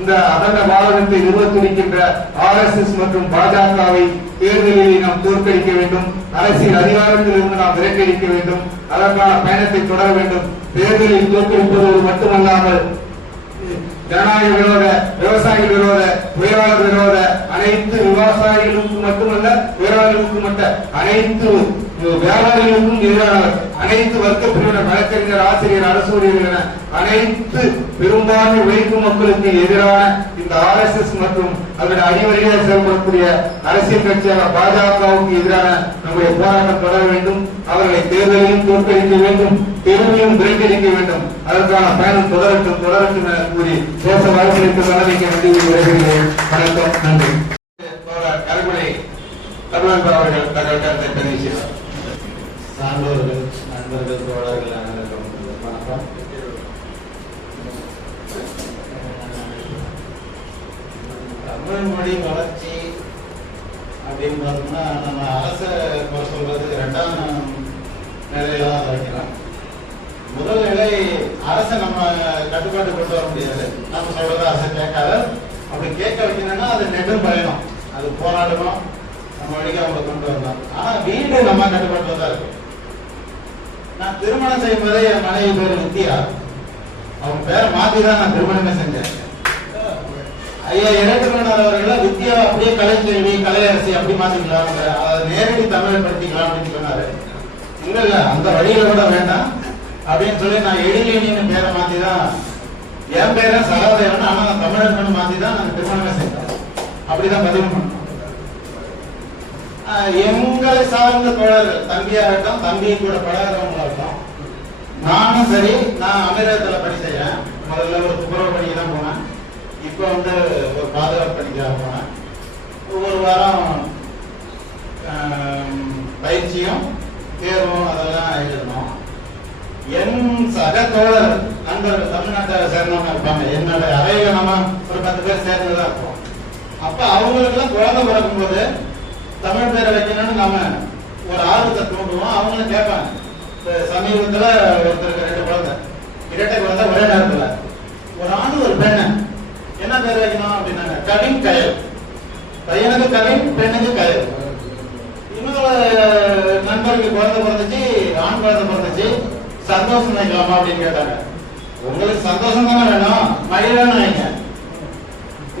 இந்த அகண்ட பாரதத்தை நிறுவத்துடிக்கின்ற RSS மற்றும் பாஜகவை தேர்தலில் நாம் தோற்கடிக்க வேண்டும். அரசியல் அதிகாரத்தில் இருந்து நாம் விலக்கடிக்க வேண்டும். அதற்கான பயணத்தை தொடர வேண்டும். தேர்தலில் தோற்கடிப்பதோடு மட்டுமல்லாமல் ஜனநாயக விரோத, விவசாயிகள் விரோத, தொழிலாளர் விரோத, அனைத்து விவசாயிகளுக்கு மட்டுமல்ல தொழிலாளர்களுக்கு மட்டும் அனைத்து வியாபாரிகளுக்கும் எதிரானவர், அனைத்து வர்க்க பிரிவினர், வழக்கறிஞர், ஆசிரியர், அரசு ஊழியர்கள் என அனைத்து பெரும்பான்மை உழைக்கும் மக்களுக்கு எதிரான இந்த RSS மற்றும் அதனுடைய அடிவரையாக செயல்படக்கூடிய அரசியல் கட்சியாக பாஜகவுக்கு எதிரான நம்முடைய போராட்டம் தொடர வேண்டும். அவர்களை தேர்தலிலும் தோற்கடிக்க வேண்டும், தெருவிலும் விரட்டடிக்க வேண்டும். அதற்கான பயணம் தொடரட்டும் என கூறி பேச வாய்ப்பளித்த தலைமைக்கு நன்றி கூறுகிறேன். வணக்கம், நன்றி. கருமணி கருணாகர் அவர்கள் தங்கள் கருத்தை பதிவு செய்வார். சான்றோர்கள், நண்பர்கள், தோழர்கள் அனைவருக்கும் வணக்கம். தமிழ் மொழி வளர்ச்சி அப்படின்னு பார்த்தோம்னா நம்ம அரச குறை சொல்றது இரண்டாம் நிலையில தான் வைக்கிறோம். முதல் நிலை அரசை நம்ம கட்டுப்பாட்டு கொண்டு வர முடியாது. நம்ம சொல்றத அரசை கேட்காத, அப்படி கேட்க வைக்கணும்னா அது நெடும் பயணம், அது போராடணும், நம்ம வழிக்கு அவங்களை கொண்டு வரலாம். ஆனா வீடு நம்ம கட்டுப்பாட்டுல தான் இருக்கு. நான் திருமணம் செய்யும்போதே என் மனைவி பேர் வித்தியா, அவங்க பேரை மாத்தி தான் நான் திருமணமே செஞ்சேன். ஐயா இரட்டுமணர் அவர்களை வித்தியா அப்படியே கலைச்செல்வி, கலையரசி அப்படி மாத்திக்கலாம், அதை நேரடி தமிழ்படுத்திக்கலாம் அப்படின்னு சொன்னாரு. இல்ல அந்த வழியில கூட வேண்டாம் அப்படின்னு சொல்லி நான் எழிலேனின்னு பேரை மாத்தி தான், என் பேரை சகாதேவன், ஆனா நான் தமிழன் மாத்தி தான் நான் திருமணமே செஞ்சேன். அப்படிதான் பதிவு பண்ணோம். எங்களை சார்ந்த தோழர்கள், தம்பியாகட்டும், தம்பி கூட பழகிறவங்களாகட்டும், நானும் சரி, நான் அமீரகத்துல பணி செய்யறேன். முதல்ல ஒரு துப்புரவு பணிக்கு தான் போனேன். இப்ப ஒரு பாதுகாப்பு பணிக்காக போனேன். ஒவ்வொரு வாரம் பயிற்சியும் தேர்வும் அதெல்லாம் எழுதணும். என் சக தோழர் நண்பர்கள் தமிழ்நாட்டை சேர்ந்தவங்க இருப்பாங்க. என்னோட அறையில நம்ம ஒரு 10 பேர் சேர்ந்துதான் இருப்போம். அப்ப அவங்களுக்கு எல்லாம் குழந்தை பிறக்கும் போது தமிழ் பேரை வைக்கணும்னு நாம ஒரு ஆர்வத்தை தூண்டுவோம். அவங்களும் கேட்பாங்க. சமீபத்துல ஒருத்தருக்கு 2 குழந்தை, இரட்டை குழந்தை ஒரே நேரத்துல, ஒரு ஆணு ஒரு பெண்ணு. என்ன பேர் வைக்கணும் அப்படின்னாங்க. கவின் கயல், பையனுக்கு கவின், பெண்ணுக்கு கயல். இன்னொரு நண்பருக்கு குழந்தை பிறந்துச்சு, ஆண் குழந்தை பிறந்துச்சு, சந்தோஷம் வைக்கலாமா அப்படின்னு கேட்டாங்க. உங்களுக்கு சந்தோஷம் தானே வேணும், மகிழ்வான வைங்க.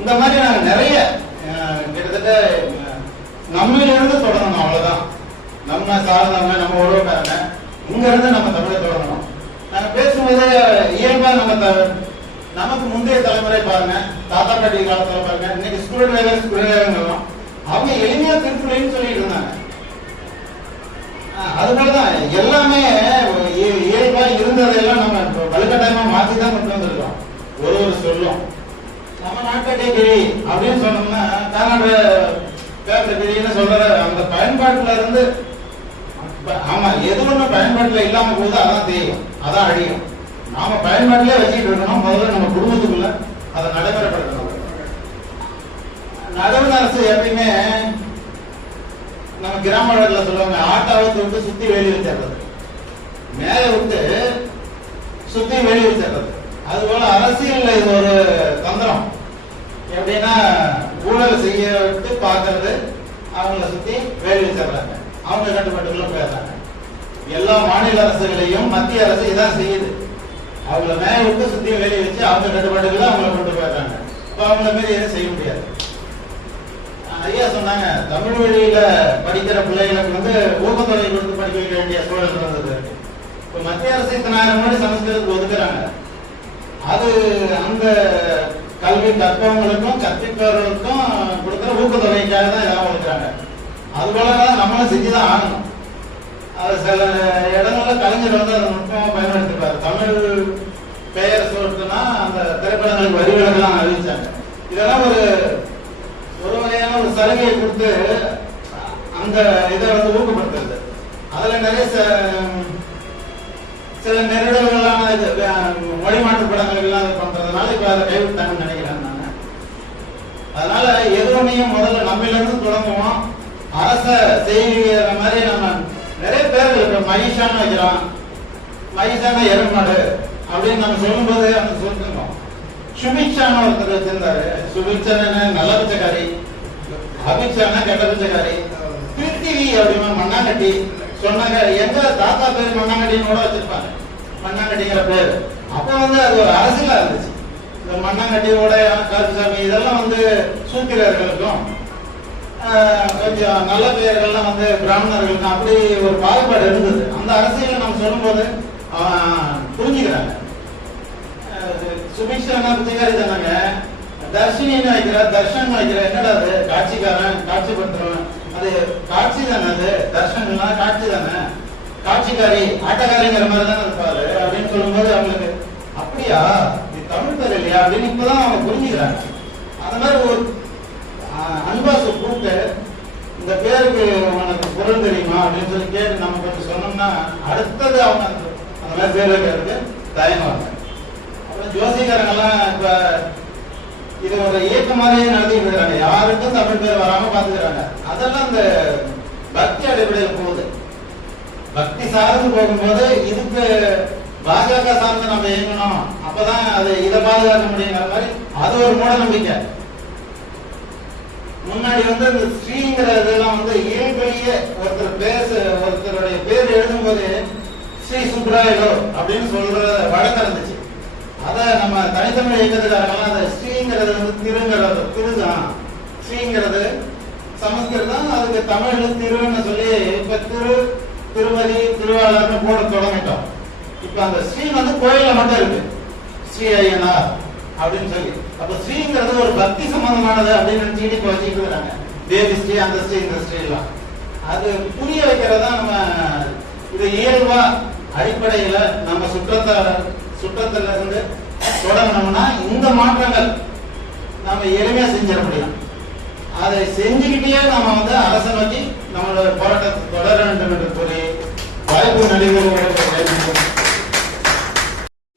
இந்த மாதிரி நாங்க நிறைய கிட்டத்தட்ட நம்மளிலிருந்து தொடரணும். அவ்வளவுதான். நம்ம சார்ந்தவங்க, நம்ம உறவுக்காரங்க, இங்க இருந்து நம்ம தமிழை தொடரணும். நாங்க பேசும்போது இயல்பா நமக்கு முந்தைய தலைமுறை பாருங்க, தாத்தா பாட்டி காலத்துல பாருங்க, இன்னைக்கு ஸ்கூல் வேலைங்கிறோம், அவங்க எளிமையா திருக்குறள்னு சொல்லிட்டு இருந்தாங்க. அதுபோலதான் எல்லாமே இயல்பா இருந்ததெல்லாம் நம்ம வலுக்கட்டாயமா மாத்தி தான் கொண்டு வந்திருக்கோம். ஒரு சொல்லும் நம்ம நாட்டை கிரி அப்படின்னு சொன்னோம்னா கிரின்னு சொல்ற அந்த பயன்பாட்டுல இருந்து, ஆமா எது ஒண்ணு பயன்பாட்டுல இல்லாம போது அதான் தெரியும், அதான் அழியும். நாம பயன்பாட்டிலே வச்சுட்டு இருக்கணும். முதல்ல நம்ம குடும்பத்துக்குள்ள அதை நடைமுறைப்படுத்தணும். நடுவண் அரசு எப்பயுமே நம்ம கிராம வழக்கில் சொல்லுவாங்க, ஆட்டாவை விட்டு சுத்தி வேலி வச்சிடுறது, மேல விட்டு சுத்தி வேலி வச்சிடுறது. அதுபோல அரசியல்ல இது ஒரு தந்திரம். எப்படின்னா ஊழல் செய்ய விட்டு பாக்குறது, அவங்கள சுத்தி வேலி வச்சிடுறாங்க, அவங்க கட்டுப்பாட்டுக்குள்ள போயிடுறாங்க. எல்லா மாநில அரசுகளையும் மத்திய அரசு இதான் செய்யுது. அவங்கள மேல விட்டு சுத்தி வேலி வச்சு அவங்க கட்டுப்பாட்டுக்குள்ள அவங்கள கொண்டு போயிடுறாங்க. இப்ப அவங்கள மீறி எதுவும் செய்ய முடியாது. ஐயா சொன்னாங்க, தமிழ் வழியில படிக்கிற பிள்ளைகளுக்கு ஊக்கத்தொகை கொடுத்து படிக்க வைக்க வேண்டிய சூழல் இருந்தது. இப்ப மத்திய அரசு இத்தனை மொழி சமஸ்கிருதத்துக்கு ஒதுக்குறாங்க. அது அந்த கல்வி கற்பவங்களுக்கும் கற்பிப்பவர்களுக்கும் கொடுக்குற ஊக்கத்தொகைக்காக தான் இதெல்லாம் ஒதுக்குறாங்க. அதுபோலதான் நம்மளும் செஞ்சுதான் ஆகணும். அது சில இடங்கள்ல கலைஞர் அதை நுட்பமா பயன்படுத்திப்பாரு. தமிழ் பெயர் சொல்றதுன்னா அந்த திரைப்படங்களுக்கு வரிவிலக்கெல்லாம் அறிவிச்சாங்க. இதெல்லாம் ஒரு வகையான ஒரு சலுகையை கொடுத்து அந்த இதை ஊக்கப்படுத்துறது. அதுல நிறைய சில நெருடல்களான மொழி மாற்று படங்கள் எல்லாம் பண்றதுனால இப்ப அதை கைவிட்டாங்கன்னு நினைக்கிறேன் நாங்க. அதனால எதுவுமையும் முதல்ல நம்மள இருந்து தொடங்குவோம். அரச செய்கிற மாதிரி நம்ம நிறைய பேர்கள் இப்ப மகிஷான்னு வைக்கிறோம், வயசான எருமாடு அப்படின்னு நம்ம சொல்லும்போது அந்த சொல்லிருக்கோம். சுபிக்ஷான்னு ஒருத்தர் வச்சிருந்தாரு. சுபிக்ஷான நல்ல பிச்சைக்காரி, அபிக்ஷான கெட்ட பிச்சைக்காரி, பிருத்திவி அப்படின்னா மண்ணாங்கட்டி சொன்னாங்க. எங்க தாத்தா பேர் மண்ணாங்கட்டின்னு கூட வச்சிருப்பாங்க, மண்ணாங்கட்டிங்கிற பேரு. அப்ப அது ஒரு அரசியலா இருந்துச்சு. இந்த மண்ணாங்கட்டியோட கருசாமி இதெல்லாம் சூத்திரர்களுக்கும் கொஞ்சம் நல்ல பெயர்கள்லாம் பிராமணர்களுக்கும் அப்படி ஒரு பாகுபாடு இருந்தது. அந்த அரசியலை நம்ம சொல்லும் போது புரிஞ்சுக்கிறாங்க. சுபிக்ஷான பிச்சைக்காரி தானாங்க, தர்ஷினின்னு வைக்கிற, தர்ஷன் வைக்கிற, என்னடா அது காட்சிக்காரன், காட்சி பண்றவன், அது காட்சி தானே, அது தர்ஷன்னா காட்சி தானே, காட்சிக்காரி ஆட்டக்காரிங்கிற மாதிரி தானே இருப்பாரு அப்படின்னு சொல்லும்போது அவங்களுக்கு அப்படியா இது தமிழ் பேர் இல்லையா அப்படின்னு இப்பதான் அவங்க புரிஞ்சுக்கிறாங்க. அந்த மாதிரி ஒரு அன்பாசு கூப்பிட்டு இந்த பேருக்கு உனக்கு பொருள் தெரியுமா அப்படின்னு சொல்லி கேட்டு நம்ம கொஞ்சம் சொன்னோம்னா அடுத்தது அவங்க அந்த மாதிரி பேர் வைக்கிறதுக்கு தயங்குவாங்க. அப்புறம் ஜோசிக்காரங்கெல்லாம் இப்ப இது ஒரு இயக்கமாவே நடத்திட்டு இருக்காங்க. யாருக்கும் தமிழ் பேர் வராம பாத்துக்கிறாங்க. அதெல்லாம் இந்த பக்தி அடிப்படையில் போகுது. பக்தி சார்ந்து போகும்போது இதுக்கு பாஜக சார்ந்து நம்ம இயங்கணும், அப்பதான் அது இதை பாதுகாக்க முடியுங்கிற மாதிரி அது ஒரு மூட நம்பிக்கை. முன்னாடி இந்த ஸ்ரீங்கிற இதெல்லாம் இயல்பிலேயே ஒருத்தருடைய பேர் எழுதும் போது ஸ்ரீ சுப்ராயோ அப்படின்னு சொல்ற வழக்கம் இருந்துச்சு. அத நம்ம தனித்தமிழ் இயக்கத்துக்காரங்களாம் அந்த ஸ்ரீங்கிறது திருங்கிறது திருதான், ஸ்ரீங்கிறது சமஸ்கிருதம், அதுக்கு தமிழ்ல திருன்னு சொல்லி இப்ப திருமதி திருவாளர்னு போட தொடங்கிட்டோம். இப்ப அந்த ஸ்ரீ கோயில்ல மட்டும் இருக்கு, ஸ்ரீ ஐயனார் அப்படின்னு சொல்லி. அப்ப ஸ்ரீங்கிறது ஒரு பக்தி சம்பந்தமானது அப்படின்னு நினைச்சுக்கிட்டு இப்ப வச்சுக்கிட்டு இருக்காங்க. தேவி ஸ்ரீ, அந்த ஸ்ரீ, இந்த ஸ்ரீ எல்லாம் அது புரிய வைக்கிறதா நம்ம இது இயல்பா அடிப்படையில நம்ம சுற்றத்துல இருந்து தொடங்கணும்னா இந்த மாற்றங்கள் நம்ம எளிமையா செஞ்சிட முடியும். அதை செஞ்சுக்கிட்டே நம்ம அரசை நோக்கி நம்மளோட போராட்டத்தை தொடர வேண்டும் என்று கூறி வாய்ப்பு நடிகர்கள்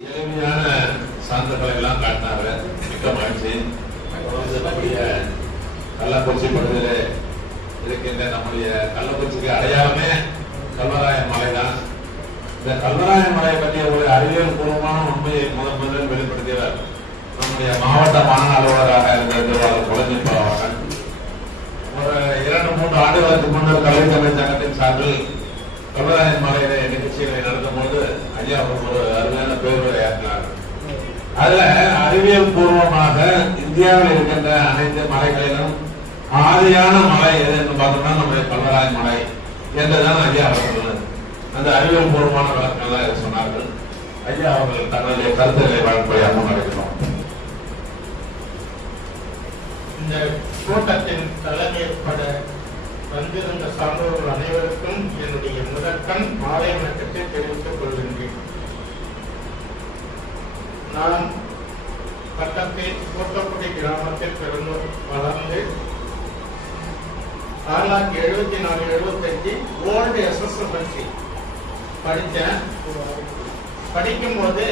எளிமையான சான்றுகளை எல்லாம் காட்டினாரு. மிக்க மகிழ்ச்சி. நம்முடைய கள்ளக்குறிச்சி பகுதியில் இருக்கின்ற நம்முடைய கள்ளக்குறிச்சிக்கு அடையாளமே கல்வராயன் மலை தான். இந்த கல்வராயன் மலையை பற்றிய ஒரு அறிவியல் பூர்வமான உண்மையை முதல் வெளிப்படுத்தியவர் நம்முடைய மாவட்ட மாநில அலுவலராக இருந்த திருவாரூர் குலஞ்சிப்பா அவர்கள். ஒரு 2-3 ஆண்டுகளுக்கு முன்னர் கல்வி தமிழ் சங்கத்தின் சார்பில் கல்வராயன் மலையில நிகழ்ச்சிகளை நடத்தும் போது ஐயா ஒரு அருமையான பேருரை ஆற்றினார். அதுல அறிவியல் பூர்வமாக இந்தியாவில் இருக்கின்ற அனைத்து மலைகளிலும் ஆதியான மலை எது என்று பார்த்தோம்னா நம்முடைய கல்வராயன் மலை என்றுதான் ஐயா அவர்கள் சொன்னார். அந்த அறிவியல் பூர்வமான விளக்கங்கள் சொன்னார்கள். ஐயா அவர்கள் தங்களுடைய கருத்துக்களை வழங்குவதாக முன்னெடுக்கிறோம். இந்த கூட்டத்தின் தலைமைப்பட வந்திருந்த சான்றோர்கள் அனைவருக்கும் என்னுடைய முதற்கண் மாலை வணக்கத்தை தெரிவித்துக் கொள்கின்றேன். நான் பக்கத்தில் கோட்டக்குடி கிராமத்தில் பிறந்து வளர்ந்து 1974-75 ஓல்டு எஸ்எஸ்எல்சி படித்தேன். படிக்கும்போது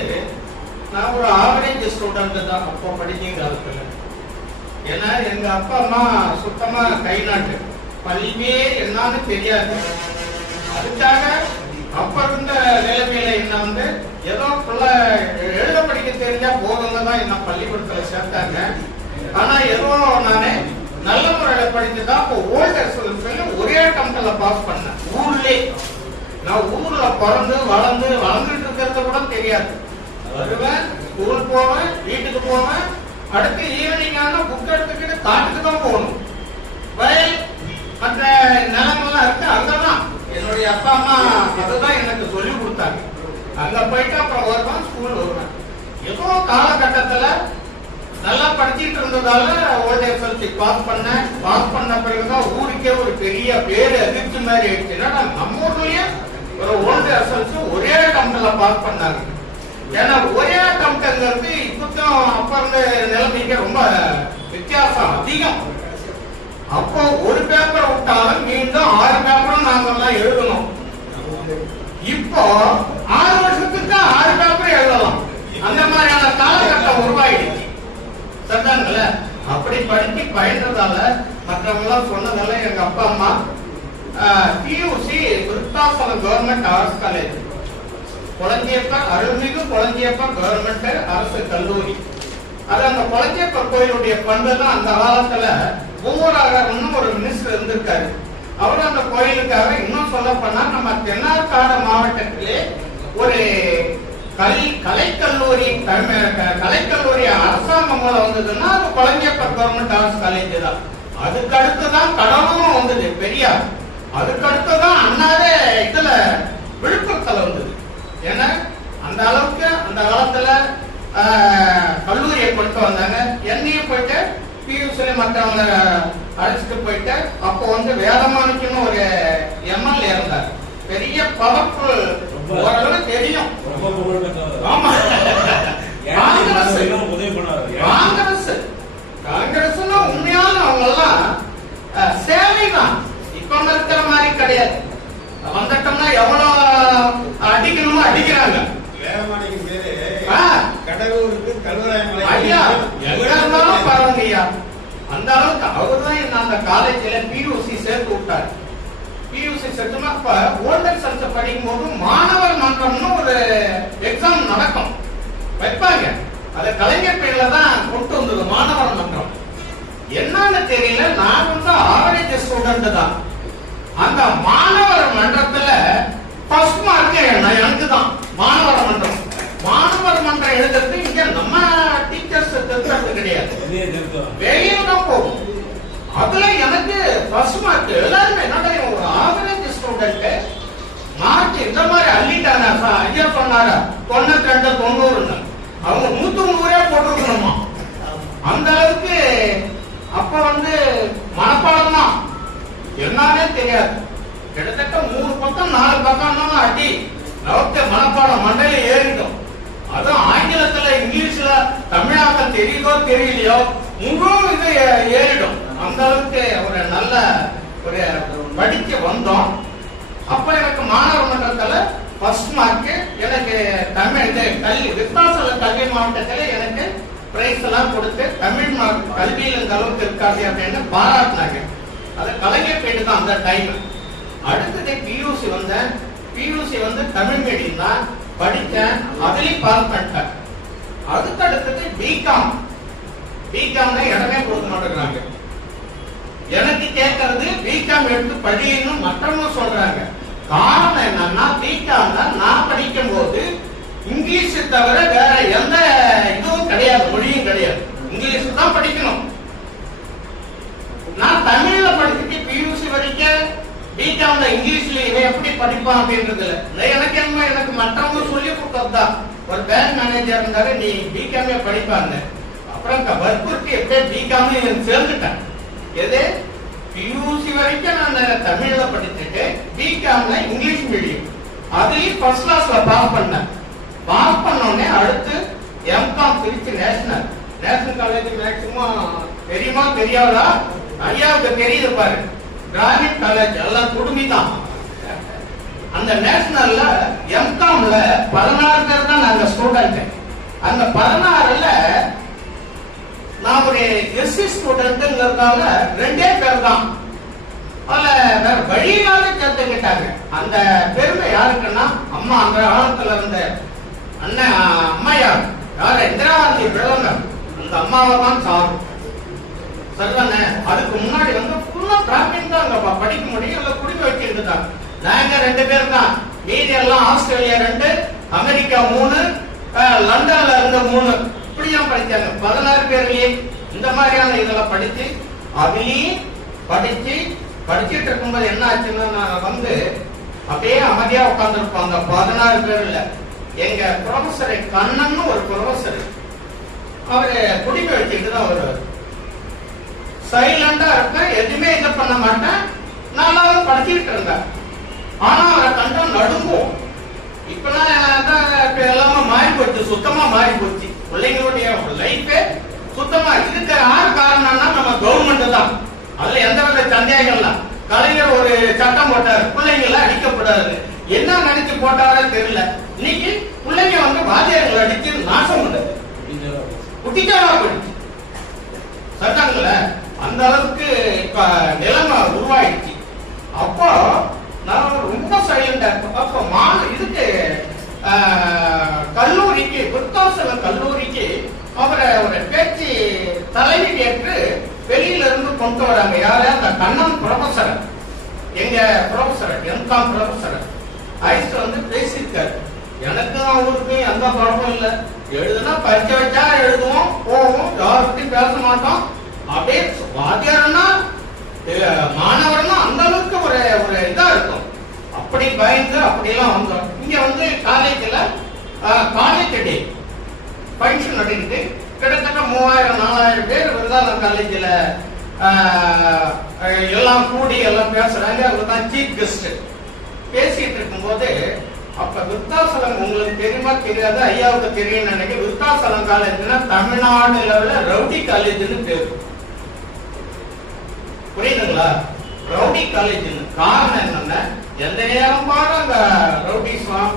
நான் ஒரு ஆவரேஜ் ஸ்டூடெண்ட் தான் அப்போ படிக்கும் காலத்துல. ஏன்னா எங்க அப்பா அம்மா சுத்தமா கை நாட்டு, பள்ளியே என்னன்னு தெரியாது. அதுக்காக அப்ப இருந்த நிலைமையில என்ன ஏதோ எழுத படிக்க தெரிஞ்சா போதுங்க தான் என்ன பள்ளிக்கூடத்துல சேர்த்தாங்க. ஆனா ஏதோ நானே நல்ல முறையில படிச்சுதான் இப்போ ஓல்டர் சொல்லி ஒரே கம்பெனில பாஸ் பண்ணேன். ஊர்லயே நான் ஊர்ல பிறந்து வளர்ந்துட்டு இருக்கிறத கூட தெரியாது. வருவேன், ஸ்கூல் போவேன், வீட்டுக்கு போவேன், அடுத்து ஈவினிங் ஆனா புக் எடுத்துக்கிட்டு காட்டுக்கு தான் போகணும். வயல் மற்ற நிலமெல்லாம் இருக்கு, அங்கதான் என்னுடைய அப்பா அம்மா அதுதான் எனக்கு சொல்லி கொடுத்தாங்க. அங்க போயிட்டு அப்புறம் வருவேன், ஸ்கூல் வருவேன். ஏதோ காலகட்டத்துல நல்லா படிச்சுட்டு இருந்ததால ஓல்ட் எஸ்எல்சி பாஸ் பண்ண பிறகுதான் ஊருக்கே ஒரு பெரிய பேரு அதிர்ச்சி மாதிரி ஆயிடுச்சு. ஏன்னா நம்ம ஊர்லயே ஒரு ஓல்ட் எஸ்எல்சி ஒரே கம்பெனில பாஸ் பண்ணாங்க. ஏன்னா ஒரே கம்பெனிங்கிறது இப்பதான் அப்ப இருந்த நிலைமைக்கு ரொம்ப வித்தியாசம் அதிகம். அப்போ ஒரு பேப்பர் விட்டாலும் மீண்டும் 6 பேப்பரும் நாங்கெல்லாம் எழுதணும். இப்போ 6 வருஷத்துக்கு 6 பேப்பர் எழுதலாம். அந்த மாதிரியான காலகட்டம் உருவாயிடுச்சு. சரிதாங்கள? அப்படி படிச்சு பயின்றதால மற்றவங்க எல்லாம் சொன்னதால எங்க அப்பா அம்மா PUC Virudhachalam government arts college Kolanjiappar அருள்மிகு கொளஞ்சியப்பர் கவர்மெண்ட் அரசு கல்லூரி. அது அந்த கொளஞ்சியப்பர் கோயிலுடைய பண்பு தான். அந்த காலத்துல ஒவ்வொரு ஒரு மினிஸ்டர் இருந்திருக்காரு. அவர் அந்த கோயிலுக்காக இன்னும் சொல்ல போனா நம்ம தென்னார்காடு மாவட்டத்திலே ஒரு கலைக்கல்லூரி அரசாங்கம் மூலம் வந்ததுன்னா அது கொளஞ்சியப்பர் கவர்மெண்ட் ஆர்ட்ஸ் காலேஜ் தான். அதுக்கு அடுத்துதான் கடவுளும் வந்தது பெரியார். அதுக்கு அடுத்துதான் அண்ணாவே இதுல விழுப்புரத்துல வந்தது. ஏன்னா அந்த அளவுக்கு அந்த காலத்துல கல்லூரியை கொண்டு வந்தாங்க. என்னையும் போயிட்டு பியூசில மற்றவங்க அழைச்சிட்டு போயிட்டு அப்போ வேதமாணிக்கன்னு ஒரு எம்எல்ஏ இருந்தார். பெரிய பவர்ஃபுல், ஓரளவு தெரியும். ஆமா, காங்கிரஸ் உண்மையான அவங்க எல்லாம் சேவை தான். இப்ப இருக்கிற மாதிரி கிடையாது. வந்துட்டோம்னா எவ்வளவு அடிக்கணுமோ அடிக்கிறாங்க. அந்த அளவுக்கு அவர்தான் அந்த காலேஜ்ல பியூசி சேர்த்து விட்டார். பியூசி சேர்த்துனா ஓல்டர் சயின்ஸ் படிக்கும் போது மாணவர் மன்றம்னு ஒரு எக்ஸாம் நடக்கும், வைப்பாங்க. அது கலைஞர் பேர்ல தான் கொண்டு வந்தது மாணவர் மன்றம். என்னன்னு தெரியல, நான் ஆவரேஜ் ஸ்டூடெண்ட் தான். அந்த மாணவர் மன்றத்துல ஃபர்ஸ்ட் மார்க் எனக்கு தான். மாணவர் மன்றம் எழுதுறது இங்க நம்ம டீச்சர்ஸ் திருத்தறது கிடையாது, வெளியே தான் போகும். அதுல எனக்கு ஃபர்ஸ்ட் மார்க். எல்லாருமே என்னடா ஒரு ஆவரேஜ் ஸ்டூடெண்ட் மார்க் இந்த மாதிரி அள்ளிட்டாங்க. ஐயா சொன்னாங்க 92 90. அவங்க 100 போட்டிருக்கணுமா. அந்த அளவுக்கு அப்ப மனப்பாடம் தான், என்னன்னே தெரியாது. கிட்டத்தட்ட 3 பக்கம் 4 பக்கம் அடி நமக்கு மனப்பாடம் மண்டையில ஏறிடும். அதுவும் ஆங்கிலத்துல இங்கிலீஷ்ல தமிழாக்கம் தெரியுதோ தெரியலையோ முழு இது ஏறிடும். அந்த அளவுக்கு ஒரு நல்ல ஒரு படிக்க வந்தோம். அப்ப எனக்கு மாணவர் மன்றத்துல ஃபர்ஸ்ட் மார்க். எனக்கு தமிழ் கல்வி விருத்தாசல கல்வி மாவட்டத்துல எனக்கு பிரைஸ் எல்லாம் கொடுத்து தமிழ் கல்வியில் இந்த அளவுக்கு இருக்காது அப்படின்னு பாராட்டினாங்க. அது கலைஞர் பேட்டு தான் அந்த டைம். அடுத்தது பியூசி வந்தேன். பியூசி தமிழ் மீடியம் தான் படித்தேன். அதுலயும் பாஸ் பண்ணிட்டேன். அதுக்கு அடுத்தது பிகாம். பிகாம்னா இடமே கொடுக்க மாட்டேங்கிறாங்க. எனக்கு கேட்கறது பிகாம் எடுத்து படின்னு மற்றவங்க சொல்றாங்க. காரணம் என்னன்னா பிகாம்ல நான் படிக்கும் போது இங்கிலீஷ் தவிர வேற எந்த இதுவும் கிடையாது, மொழியும் கிடையாது. இங்கிலீஷ் தான் படிக்கணும். நான் தமிழ்ல படிச்சுட்டு பியூசி வரைக்கும் பிகாம்ல இங்கிலீஷ்ல இவன் எப்படி படிப்பான் அப்படின்றதுல எனக்கு என்ன, எனக்கு மற்றவங்க சொல்லி கொடுத்ததுதான். ஒரு பேங்க் மேனேஜர் இருந்தாரு, நீ பிகாமே படிப்பாங்க. அப்புறம் வற்புறுத்தி எப்படியே பிகாம் சேர்ந்துட்டேன். எது பியூசி வரைக்கும் நான் தமிழ்ல படிச்சுட்டு பிகாம்ல இங்கிலீஷ் மீடியம் அதுலயும் ஃபர்ஸ்ட் கிளாஸ்ல பாஸ் பண்ணேன். பாஸ் பண்ணோடனே அடுத்து MCom Trichy national college. Maximum தெரியுமா தெரியாதா? ஐயாவுக்கு தெரியுது பாரு, கிராமின் காலேஜ் எல்லாம் குடுமிதான். அந்த நேஷனல்ல எம்காம்ல 16 பேர் தான் நாங்க ஸ்டூடெண்ட். அந்த 16ல நான் ஒரு எஸ்சி ஸ்டூடெண்ட்ங்கிறதால 2 பேர் தான். அதுல வேற வழியினால சேர்த்துக்கிட்டாங்க. அந்த பெருமை யாருக்குன்னா அம்மா அந்த காலத்துல இருந்த அண்ணன் அம்மையார் யாரு இந்திரா காந்தி பிரதமர், அந்த அம்மாவை தான் சாரும். சரிதானே? அதுக்கு முன்னாடி ஃபுல்லா பிராமின் தான் அங்க படிக்க முடியும், இல்ல குடிக்க வைக்கிறது தான். நாங்க 2 பேர் தான். மீதி எல்லாம் ஆஸ்திரேலியா 2, அமெரிக்கா 3, லண்டன்ல இருந்த 3 இப்படியும் படிச்சாங்க. 16 பேர்லயே இந்த மாதிரியான இதெல்லாம் படிச்சு அதுலயும் படிச்சுட்டு இருக்கும்போது என்ன ஆச்சுன்னா, நான் அப்படியே அமைதியா உட்கார்ந்துருப்போம். அந்த 16 பேர்ல எங்க ப்ரொஃபசர் கண்ணன் ஒரு ப்ரொஃபசர், அவரு குடிக்க வச்சுட்டு தான் வருவார். சைலண்டா இருப்பேன், எதுவுமே இது பண்ண மாட்டேன், நல்லாவும் படிச்சுட்டு இருந்தேன். ஆனா அவரை கண்டா நடுங்கும். இப்பெல்லாம் எல்லாமே மாறி போச்சு, சுத்தமா மாறி போச்சு. பிள்ளைங்களுடைய லைஃபே சுத்தமா. இதுக்கு யாரு காரணம்னா நம்ம கவர்மெண்ட் தான். அதுல எந்த வித சந்தேகம் இல்ல. கலைஞர் ஒரு சட்டம் போட்டாரு, பிள்ளைங்க எல்லாம் அடிக்கப்படாது. என்ன நினைச்சு போட்டாரோ தெரியல. இன்னைக்கு பிள்ளைங்க வாத்தியார்கள் அடிச்சு நாசம் பண்ணது, குட்டிக்காரா போயிடுச்சு. சட்டங்கள அந்த அளவுக்கு இப்ப நிலைமை உருவாயிடுச்சு. அப்போ நான் ரொம்ப சைலண்டா இருப்பேன். அப்போ இதுக்கு கல்லூரிக்கு விருத்தாசலம் கல்லூரிக்கு அவரை ஒரு பேச்சு தலைவி ஏற்று வெளியில இருந்து கொண்டு வராங்க. யாரு? அந்த கண்ணன் ப்ரொஃபசர், எங்க ப்ரொஃபசர், எம்காம் ப்ரொஃபசர் ஐஸ் வந்து பேசியிருக்காரு. எனக்கும் அவருக்கும் எந்த பழமும் இல்லை. எழுதுனா பரிச்சை வச்சா எழுதுவோம், போவோம், யாருக்கிட்டையும் பேச மாட்டோம். அப்படியே வாத்தியாரன்னா மாணவர்னா அந்த அளவுக்கு ஒரு ஒரு இதா இருக்கும். அப்படி பயந்து அப்படியெல்லாம் வந்தோம். இங்க வந்து காலேஜ்ல காலேஜ் டே ஃபங்க்ஷன் நடக்குது. கிட்டத்தட்ட 3000-4000 பேர் விருதாசலம் காலேஜ்ல எல்லாம் கூடி எல்லாம் பேசுறாங்க. அவர்தான் சீஃப் கெஸ்ட். பேசிட்டு இருக்கும் போது அப்ப விருத்தாசலம் உங்களுக்கு தெரியுமா தெரியாது, ஐயாவுக்கு தெரியும் நினைக்கிறேன். விருத்தாசலம் காலேஜ்னா தமிழ்நாடு லெவல்ல ரவுடி காலேஜ்னு பேரு. புரியுதுங்களா? Rowdy college. காரணம் என்னன்னா எந்த நேரம் பாரு அங்க ரவுடிசம்,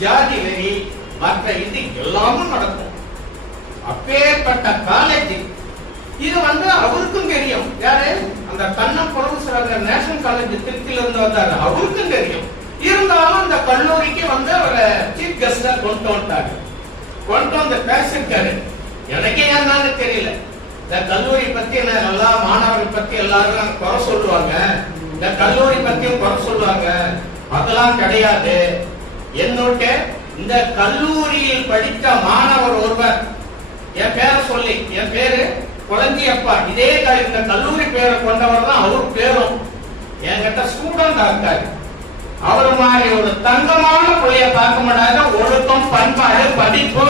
ஜாதி வெறி, மற்ற இது எல்லாமும் நடக்கும். அப்பேற்பட்ட காலேஜ் இது வந்து அவருக்கும் தெரியும். யாரு? அந்த கண்ணன் ப்ரொஃபசர் நேஷனல் காலேஜ் திருச்சியில இருந்து வந்தாரு, அவருக்கும் தெரியும். இருந்தாலும் அந்த கல்லூரிக்கு வந்து அவரை சீஃப் கெஸ்டா கொண்டு வந்துட்டாங்க. கொண்டு வந்து பேசிருக்காரு. எனக்கே என்னன்னு தெரியல. இந்த கல்லூரி பத்தி எல்லா மாணவர்கள் பத்தி எல்லாரும் குறை சொல்லுவாங்க, இந்த கல்லூரி பத்தியும் குறை சொல்லுவாங்க. அதெல்லாம் கிடையாது. என்னோட இந்த கல்லூரியில் படித்த மாணவர் ஒருவர், என் பேரை சொல்லி, என் பேரு குழந்தையப்பா, இதே இந்த கல்லூரி பேரை கொண்டவர் தான் அவர் பேரும். என்கிட்ட ஸ்டூடெண்ட் இருக்காரு. அவர் மாதிரி ஒரு தங்கமான பிள்ளைய பார்க்க முடியாத ஒழுக்கம், பண்பாடு, படிப்பு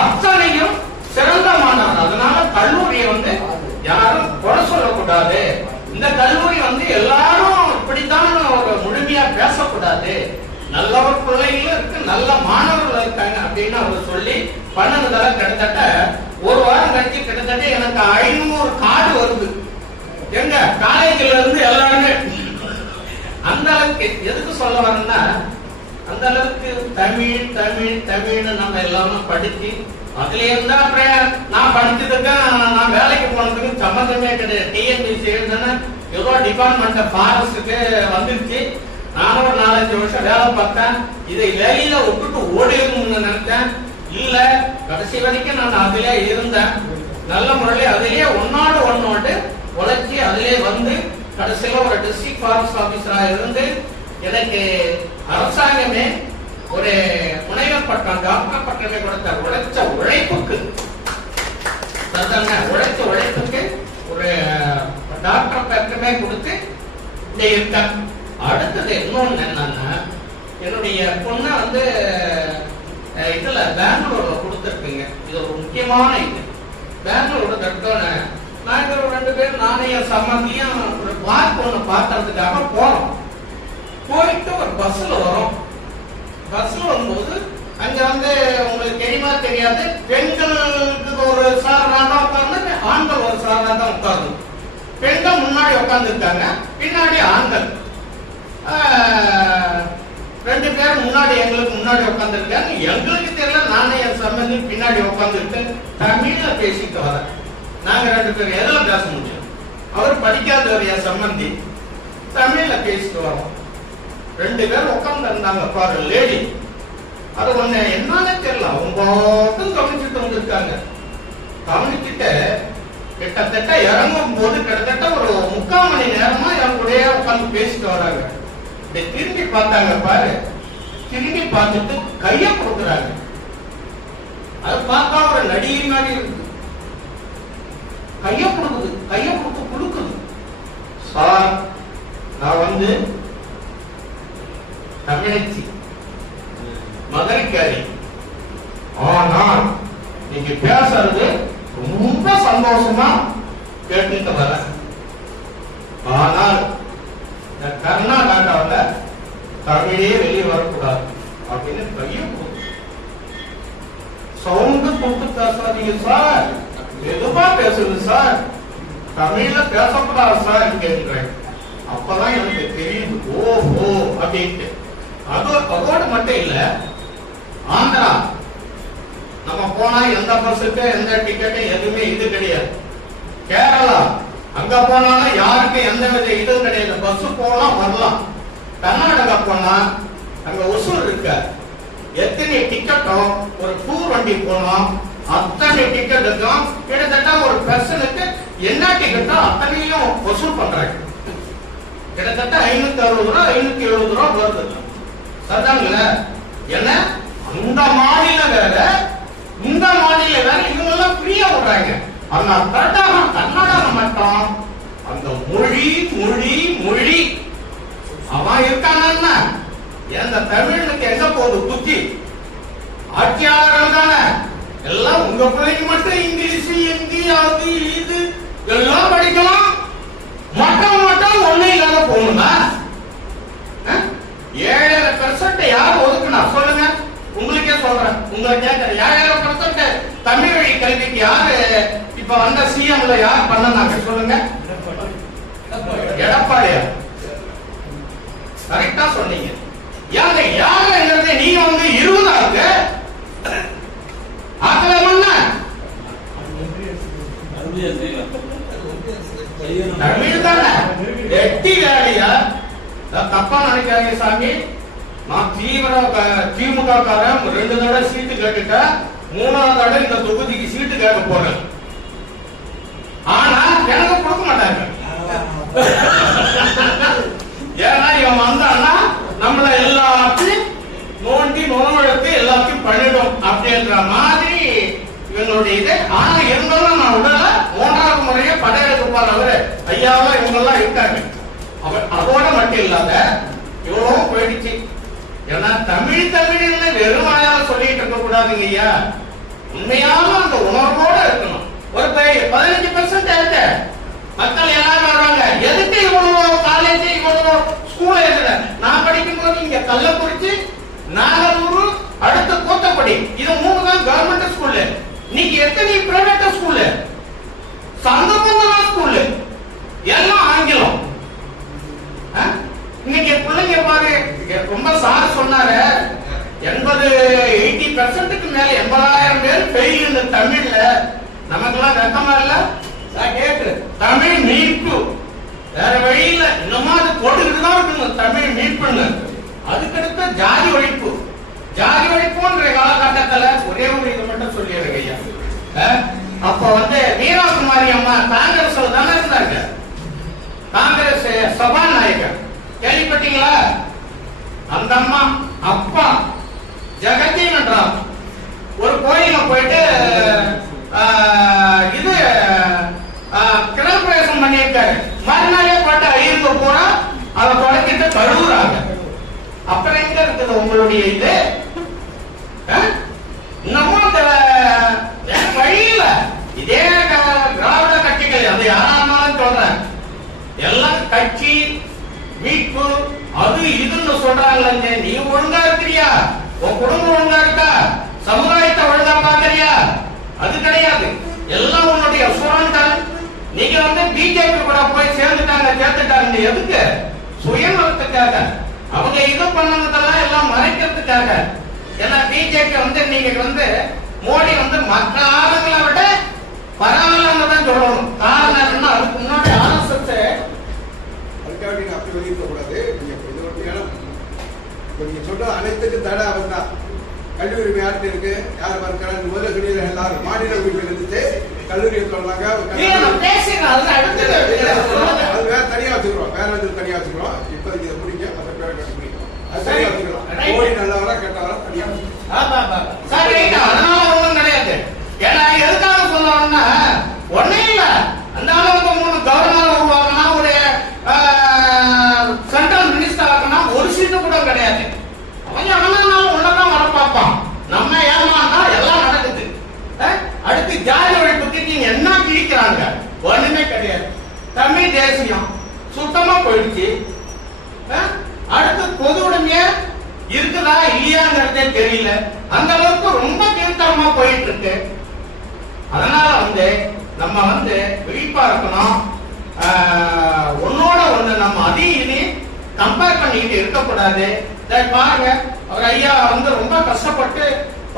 அத்தனையும் சிறந்த மாணவர். அதனால கல்லூரியை வந்து யாரும் குறை சொல்லக்கூடாது. இந்த கல்லூரி வந்து எல்லாரும் இப்படித்தான் ஒரு முழுமையா பேசக்கூடாது. நல்ல ஒரு பிள்ளைகளும் இருக்கு, நல்ல மாணவர்கள் இருக்காங்க அப்படின்னு அவர் சொல்லி பண்ணதுல கிட்டத்தட்ட ஒரு வாரம் கழிச்சு கிட்டத்தட்ட எனக்கு 500 கார்டு வருது. எங்க காலேஜ்ல இருந்து எல்லாருமே அந்த அளவுக்கு. எதுக்கு சொல்ல வரேன்னா அந்த அளவுக்கு தமிழ் தமிழ் தமிழ்னு நம்ம எல்லாமே படிச்சு அதுல இருந்தா அப்புறம் நான் படிச்சதுக்கு நான் வேலைக்கு போனதுக்கு சம்பந்தமே கிடையாது. டிஎன்பிசி எழுதுனா ஏதோ டிபார்ட்மெண்ட் ஃபாரஸ்டுக்கு வந்துருச்சு. நானும் ஒரு 4-5 வருஷம் வேலை பார்த்தேன். இதை வேலையில விட்டுட்டு ஓடிடணும்னு நினைச்சேன். இல்ல, கடைசி வரைக்கும் நான் அதிலே இருந்தேன். நல்ல முறையில அதிலேயே ஒன்னோடு ஒன்னோடு உழைச்சி அதிலே வந்து கடைசியில ஒரு டிஸ்ட்ரிக்ட் ஃபாரஸ்ட் ஆபீசரா இருந்து எனக்கு அரசாங்கமே ஒரு முனைவர் பட்டம், டாக்டர் பட்டமே கொடுத்த உழைச்ச உழைப்புக்கு உழைச்ச உழைப்புக்கு ஒரு டாக்டர் பட்டமே கொடுத்து இங்க இருக்கேன். அடுத்தது இன்னொன்னு என்னன்னா, என்னுடைய பொண்ணை வந்து இதுல பெங்களூர்ல கொடுத்துருக்குங்க. இது ஒரு முக்கியமான இது. பெங்களூர்ல தட்டோன்னு நாங்க ஒரு 2 பேர் நானே என் சம்மந்தியும் ஒரு பார்க் ஒண்ணு பாக்குறதுக்காக போறோம். போயிட்டு ஒரு பஸ்ல வரோம். பஸ்ல வரும்போது அங்க வந்து உங்களுக்கு தெரியுமா தெரியாது, பெண்களுக்கு ஒரு சாரா தான் உட்கார்ந்து, ஆண்கள் ஒரு சாரா தான் உட்கார்ந்து. பெண்கள் முன்னாடி உட்கார்ந்து இருக்காங்க, பின்னாடி ஆண்கள். 2 பேர் முன்னாடி எங்களுக்கு முன்னாடி உட்கார்ந்து இருக்காங்க. எங்களுக்கு தெரியல, நானே என் சம்பந்தி பின்னாடி உட்கார்ந்துட்டு தமிழ்ல பேசிட்டு வரேன். நாங்க 2 பேர் எதுல பேச முடியும்? அவர் படிக்காதவர், என் சம்பந்தி. தமிழ்ல பேசிட்டு வரோம். 2 பேர் உட்கார்ந்து இருந்தாங்க பாரு, லேடி. அது ஒண்ணு என்னன்னு தெரியல, அவங்க கவனிச்சுட்டு வந்திருக்காங்க. கவனிச்சுட்டு கிட்டத்தட்ட இறங்கும் போது கிட்டத்தட்ட ஒரு 3/4 மணி நேரமா என் கூட உட்கார்ந்து பேசிட்டு வராங்க. திரும்பி பார்த்தாங்க பாரு, திரும்பி பார்த்துட்டு கைய கொடுக்குறாங்க. அது பார்த்தா ஒரு நடிகை மாதிரி இருக்கு. கைய கொடுக்குது, கைய கொடுத்து கொடுக்குது. சார், நான் வந்து தமிழச்சி, மதுரைக்காரி. ஆனால் நீங்க பேசுறது ரொம்ப சந்தோஷமா கேட்டுட்டு வர. ஆனால் இந்த கர்நாடகாவில் தமிழே வெளியே வரக்கூடாது அப்படின்னு கையும் சவுண்டு போட்டு பேசாதீங்க சார், எதுவா பேசுது சார், தமிழ்ல பேசக்கூடாது சார் கேட்கிறேன். அப்பதான் எனக்கு தெரியுது, ஓஹோ அப்படின்ட்டு. அதோடு மட்டும் இல்ல, ஆந்திரா நம்ம போனா எந்த பஸ்ஸுக்கு எந்த டிக்கெட்டு எதுவுமே இது கிடையாது. கேரளா அங்க போனாலும் யாருக்கு எந்த வித இதுவும் கிடையாது, பஸ் போகலாம் வரலாம். கர்நாடகா போனா அங்க ஒசூர் இருக்க, எத்தனை டிக்கெட்டும் ஒரு டூர் வண்டி போனோம் அத்தனை டிக்கெட்டுக்கும் கிட்டத்தட்ட ஒரு பர்சனுக்கு என்ன டிக்கெட்டோ அத்தனையும் வசூல் பண்றாங்க. கிட்டத்தட்ட 560 ரூபா 570 ரூபா வருது. சரிதாங்களா? என்ன அந்த மாநில வேற இந்த மாநில வேற இவங்க எல்லாம் ஃப்ரீயா விடுறாங்க. ஆனா கர்நாடகா மட்டும் அந்த மொழி மொழி மொழி அவன் இருக்கானா எந்த தமிழுக்கு எங்க போகுது புத்தி? ஆட்சியாளர்கள் தானே எல்லாம். உங்க பிள்ளைக்கு மட்டும் இங்கிலீஷ் ஹிந்தி அது இது எல்லாம் படிக்கலாம். மட்டும் ஒண்ணு இல்லாத போகணுமா? 7.5% யார் ஒதுக்குனா சொல்லுங்க? உங்களுக்கே சொல்றேன், உங்களை கேட்கறேன். 7.5% தமிழ் வழி கல்விக்கு யாரு இப்ப வந்த சிஎம்ல யார் பண்ணாங்க சொல்லுங்க? எடப்பாடியா? கரெக்டா சொன்னீங்க. யாரு யாருங்கிறது நீங்க வந்து 20 ஆக்கலமன்னா தமிழ் தானே எட்டி வேலையா? தப்பா நினைக்காதீங்க சாமி. நான் திமுக காரன் 2 தடவை சீட்டு கேட்டுட்டேன். 3வது தடவை இந்த தொகுதிக்கு சீட்டு கேட்க போறேன். ஆனா எனக்கு கொடுக்க மாட்டாங்க. ஏன்னா இவன் வந்தான்னா நம்மள எல்லாத்தையும் நோண்டி நோவெடுத்து எல்லாத்தையும் பண்ணிடும் அப்படின்ற மாதிரி இவங்களுடைய இது. ஆனா இருந்தாலும் நான் உடல 3வது முறையே படையெடுக்க போறவர் ஐயாவா இவங்க எல்லாம் இருக்காங்க. அதோட மட்டும் இல்லாத இவ்வளவு போயிடுச்சு. ஏன்னா தமிழ் தமிழ்னு வெறும் வாயால சொல்லிட்டு இருக்க கூடாதுங்க ஐயா. உண்மையான அந்த உணர்வோட இருக்கணும். ஒரு 15% மக்கள் எல்லாரும் வருவாங்க. எதுக்கு இவ்வளவு காலேஜ் இவ்வளவு ஸ்கூல் இருக்கிற? நான் படிக்கும் போது இங்க கள்ளக்குறிச்சி, நாகலூர், அடுத்து கோத்தப்படி, இது 3 தான் கவர்மெண்ட் ஸ்கூல். இன்னைக்கு எத்தனை பிரைவேட் ஸ்கூல்? சங்கமந்தா ஸ்கூல் எல்லாம் ஆங்கிலம். இன்னைக்கு பிள்ளைங்க பாரு, ரொம்ப சார் சொன்னாரு 80% மேல 80,000 பேர் ஃபெயில் இந்த தமிழ்ல. நமக்கெல்லாம் வெக்கமா இல்ல? கேட்டு தமிழ் மீட்பு வேற வழியில இன்னுமா அது போட்டுக்கிட்டு தான் இருக்கணும். தமிழ் மீட்புன்னு. அதுக்கடுத்து ஜாதி ஒழிப்பு. ஜாதி ஒழிப்புன்ற காலகட்டத்துல ஒரே ஒரு இது மட்டும் சொல்லிடுறேன் ஐயா. அப்ப வந்து வீராகுமாரி அம்மா காங்கிரஸ்ல தானே இருந்தாங்க. காங்கிரஸ் சபாநாயகர் கேள்விப்பட்டீங்களா? அந்த அம்மா அப்பா ஜெகதீன் என்றார் ஒரு கோயில போயிட்டு இது கிரகப்பிரவேசம் பண்ணியிருக்காரு. மறுநாளே போட்டு ஐயருக்கு போறா அதை தொடக்கிட்டு கழுவுறாங்க. அப்புறம் எங்க இருக்குது உங்களுடைய இது? இன்னமும் அந்த வழியில இதே திராவிட கட்சிகள் அது யாராலும் சொல்றேன் எல்லாம் கட்சி மீட்பு அது இதுன்னு சொல்றாங்க. நீ ஒழுங்கா இருக்கிறியா? உன் குடும்பம் ஒழுங்கா இருக்கா? சமுதாயத்தை ஒழுங்கா பாக்குறியா? அது கிடையாது. எல்லாம் உன்னுடைய சுரண்டல். நீங்க வந்து பிஜேபி கூட போய் சேர்த்துட்டாங்க. எதுக்கு? சுயநலத்துக்காக. அவங்க இது பண்ணதெல்லாம் எல்லாம் மறைக்கிறதுக்காக. ஏன்னா பிஜேபி வந்து நீங்க வந்து மோடி வந்து மற்ற ஆளுங்களை விட பரவாயில்ல தான் சொல்லணும். காரணம் என்ன? அதுக்கு முன்னாடி RSS அதுக்காக நீங்க அப்படி வெளியிருக்க கூடாது. நீங்க சொல்ற அனைத்துக்கு தடை அவர் தான். கல்வி உரிமை யார்கிட்ட இருக்கு? யார் மறுக்கிறாங்க? முதல்ல சொல்லிடுற எல்லாரும் மாநில உரிமை இருந்துச்சு. கல்லூரியை சொன்னாங்க அது வேற தனியா வச்சுக்கிறோம். வேற வந்து தனியா வச்சுக்கிறோம். இப்போதைக்கு இதை முடிங்க. மற்ற பேரை கட்டி முடிக்கிறோம். அது தனியா வச்சுக்கிறோம். மோடி நல்லவரா கெட்டவரா தனியா அதனால ஒண்ணும் கிடையாது. ஏன்னா எதுக்காக சொல்லுவாங்கன்னா ஒன்னே இல்ல. அந்த அளவுக்கு 3 கவர்னர் உருவாக்கினா ஒரு சென்ட்ரல் மினிஸ்டர் ஆக்கினா ஒரு சீட்டு கூட கிடையாது. அவங்க எவனாலும் உள்ளதான் வர பார்ப்பான். நம்ம ஏமாந்தா எல்லாம் நடக்குது. அடுத்து ஜாதி ஒழிப்புக்கு நீங்க என்ன கிழிக்கிறாங்க? ஒண்ணுமே கிடையாது. தமிழ் தேசியம் சுத்தமா போயிடுச்சு. அடுத்து பொது உடைமைய இருக்குதா இல்லையாங்கிறதே தெரியல. அந்த அளவுக்கு ரொம்ப கீழ்த்தரமா போயிட்டு இருக்கு. அதனால வந்து நம்ம வந்து விழிப்பா இருக்கணும். ஒன்னோட ஒண்ணு நம்ம அதையும் இதையும் கம்பேர் பண்ணிக்கிட்டு இருக்கக்கூடாது. பாருங்க அவர் ஐயா வந்து ரொம்ப கஷ்டப்பட்டு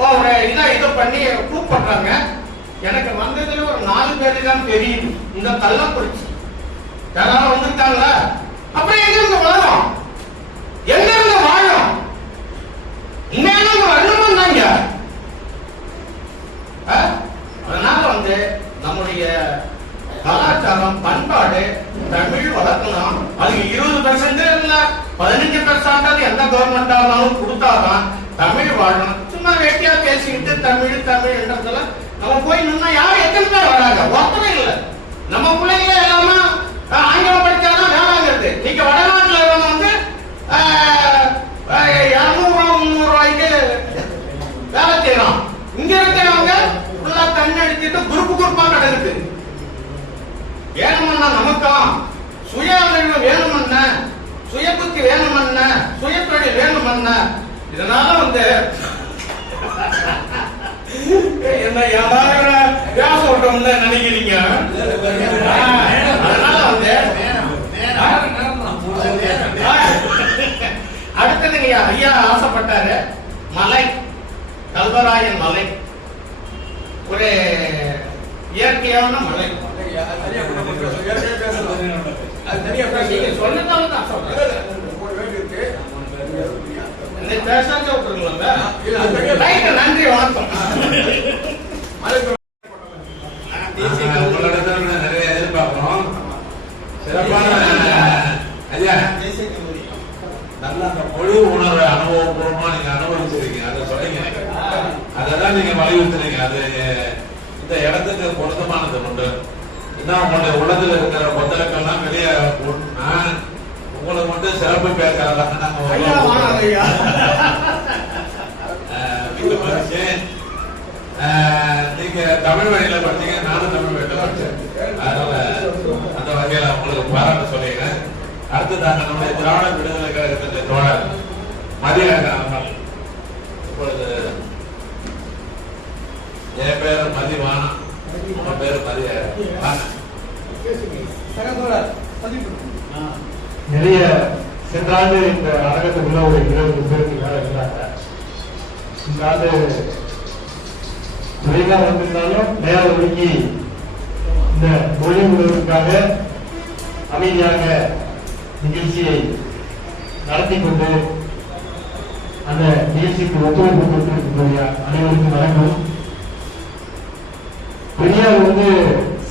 ஒரு இதை பண்ணி கூப்பிடுறாங்க. எனக்கு வந்ததுல ஒரு 4 பேரு தான் தெரியும். இந்த கள்ளக்குறிச்சி யாராவது வந்திருக்காங்களா? அப்புறம் எங்க இருந்து வளரும்? எங்க இருந்து வாழும்? இன்னும் சொல்றாங்க. அதனால நம்முடைய கலாச்சாரம் பண்பாடு தமிழ் வளர்க்கணும். அதுக்கு 20% இல்ல 15% எந்த கவர்மெண்டா இருந்தாலும் கொடுத்தாதான் தமிழ் வாழணும். சும்மா வெட்டியா பேசிக்கிட்டு தமிழ் தமிழ்ன்றதுல நம்ம போய் நின்னா யாரும் எத்தனை பேர் வராங்க? ஒருத்தமே இல்லை. நம்ம பிள்ளைங்க எல்லாமே ஆங்கிலம் படிச்சாதான் வேலைங்கிறது. நீங்க வடநாட்டுல வந்து 200-300 வேலை செய்யறோம். இங்க இருக்கிறவங்க ஃபுல்லா தண்ணி அடிச்சுட்டு குரூப்பா கிடக்குது. வேணுமன்னா நமக்கும் சுய அறிவு வேணுமன்ன, சுய புத்தி வேணுமன்ன, சுய தொழில் வேணுமன்ன. இதனால என்ன வியாச ஓட்டம்னு நினைக்கிறீங்க? அதனால அடுத்ததுங்க ஐயா ஆசைப்பட்டாரு மலை, கல்வராயன் மலை, ஒரு இயற்கையான மலை. நன்றி, வணக்கம். நிறைய எதிர்பார்க்கிறோம். சிறப்பான ஐயா, நல்ல அந்த மொழி உணர்வை அனுபவபூர்வமா நீங்க அனுபவிச்சிருக்கீங்க. அதை சொன்னீங்க, அதான் நீங்க வலியுறுத்துறீங்க. அது இந்த இடத்துக்கு பொருத்தமானது உண்டு. இன்னும் உங்களுடைய உள்ளத்துல இருக்கிற கொந்தளக்கெல்லாம் வெளியே உங்களுக்கு மட்டும் சிறப்பு பேசுறதாக நாங்க நீங்க தமிழ் வழியில படிச்சீங்க, நானும் தமிழ் வழியில படிச்சேன். அதனால அந்த வகையில உங்களுக்கு பாராட்டு சொல்லிக்கிறேன். அடுத்ததாக நம்முடைய திராவிட விடுதலை கழகத்தினுடைய தோழர் மதியழகன் அவர்கள். இப்பொழுது என் பேர் மதிவானா, உங்க பேரு மதியழகன். நிறைய சென்ற ஆண்டு இந்த அரங்கத்துக்குள்ள ஒரு 20 பேருக்கு மேல இருந்தாங்க. இந்த ஆண்டு குறைவா வந்திருந்தாலும் நேரம் ஒதுக்கி இந்த மொழி உணர்வுக்காக அமைதியாக நிகழ்ச்சியை நடத்தி கொண்டு அந்த நிகழ்ச்சிக்கு ஒத்துழைப்பு கொடுத்திருக்கக்கூடிய அனைவருக்கும் வணக்கம். பெரியார்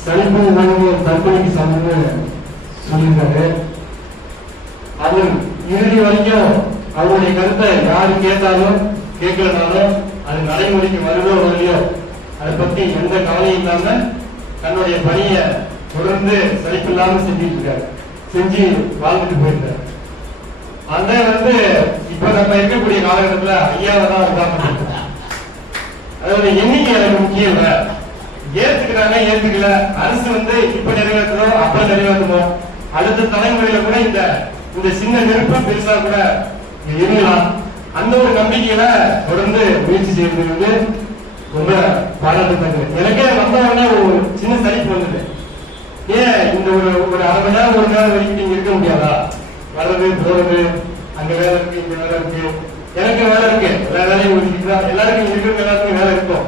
சலிப்பு உணர்வு தற்கொலைக்கு சமம்னு சொல்லியிருக்காரு. அவர் இறுதி வரைக்கும் அவருடைய கருத்தை யாரு கேட்டாலும் கேட்கலனாலும் அது நடைமுறைக்கு வருதோ வரலையோ அதை பத்தி எந்த கவலையும் இல்லாம தன்னுடைய பணியை தொடர்ந்து சலிப்பில்லாம செஞ்சுட்டு இருக்காரு, செஞ்சு வாழ்ந்துட்டு போயிருக்காரு. அந்த இப்ப நம்ம இருக்கக்கூடிய காலகட்டத்துல ஐயாவை தான் உதாரணம். அதோட எண்ணிக்கை எனக்கு முக்கியம் இல்ல. ஏத்துக்கிறாங்க ஏத்துக்கல, அரசு இப்ப நிறைவேற்றணும் அப்ப நிறைவேற்றணும், அடுத்த தலைமுறையில கூட இந்த சின்ன நெருப்பு பெருசா கூட இருக்கலாம். அந்த ஒரு நம்பிக்கையில தொடர்ந்து முயற்சி செய்யறது ரொம்ப பாராட்டத்தக்கது. எனக்கே வந்த உடனே ஒரு சின்ன சலிப்பு வந்தது. ஏன் இந்த ஒரு 1/2 மணி நேரம் 1 நேரம் வரைக்கும் நீங்க இருக்க முடியாதா? வர்றது போறது, அங்க வேலை இருக்கு, இங்க வேலை இருக்கு, எனக்கு வேலை இருக்கு, எல்லா வேலையும் ஒதுக்கிட்டு எல்லாருக்கும் இருக்கிற எல்லாருக்கும் வேலை இருக்கும்,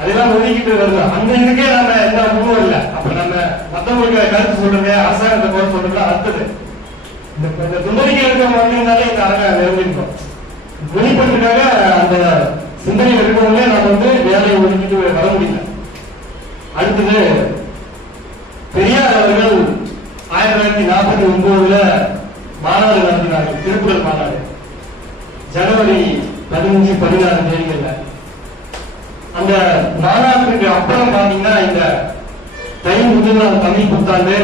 அதெல்லாம் ஒதுக்கிட்டு வருது. அந்த இதுக்கே நம்ம எந்த அனுபவம் இல்லை. அப்ப நம்ம மத்தவங்களுக்கு கருத்து சொல்றது, அரசாங்கத்தை போல சொல்றது அடுத்தது. இந்த துணரிக்கை இருக்கவங்க வந்தீங்கனாலே இந்த அரங்க நிறைஞ்சிருக்கோம். வெளிப்பட்டுக்காக அந்த சிந்தனை இருக்கவங்களே நம்ம வேலையை ஒதுக்கிட்டு வர முடியல. அடுத்தது பெரியார் அவர்கள் 1949 மாநாடு நடத்தினார்கள், திருக்குறள் மாநாடு. ஜனவரி 15, 16 தேதிகள்ல அந்த மாநாட்டுக்கு அப்புறம் பாத்தீங்கன்னா இந்த தை முதல் நாள் தமிழ் புத்தாண்டு,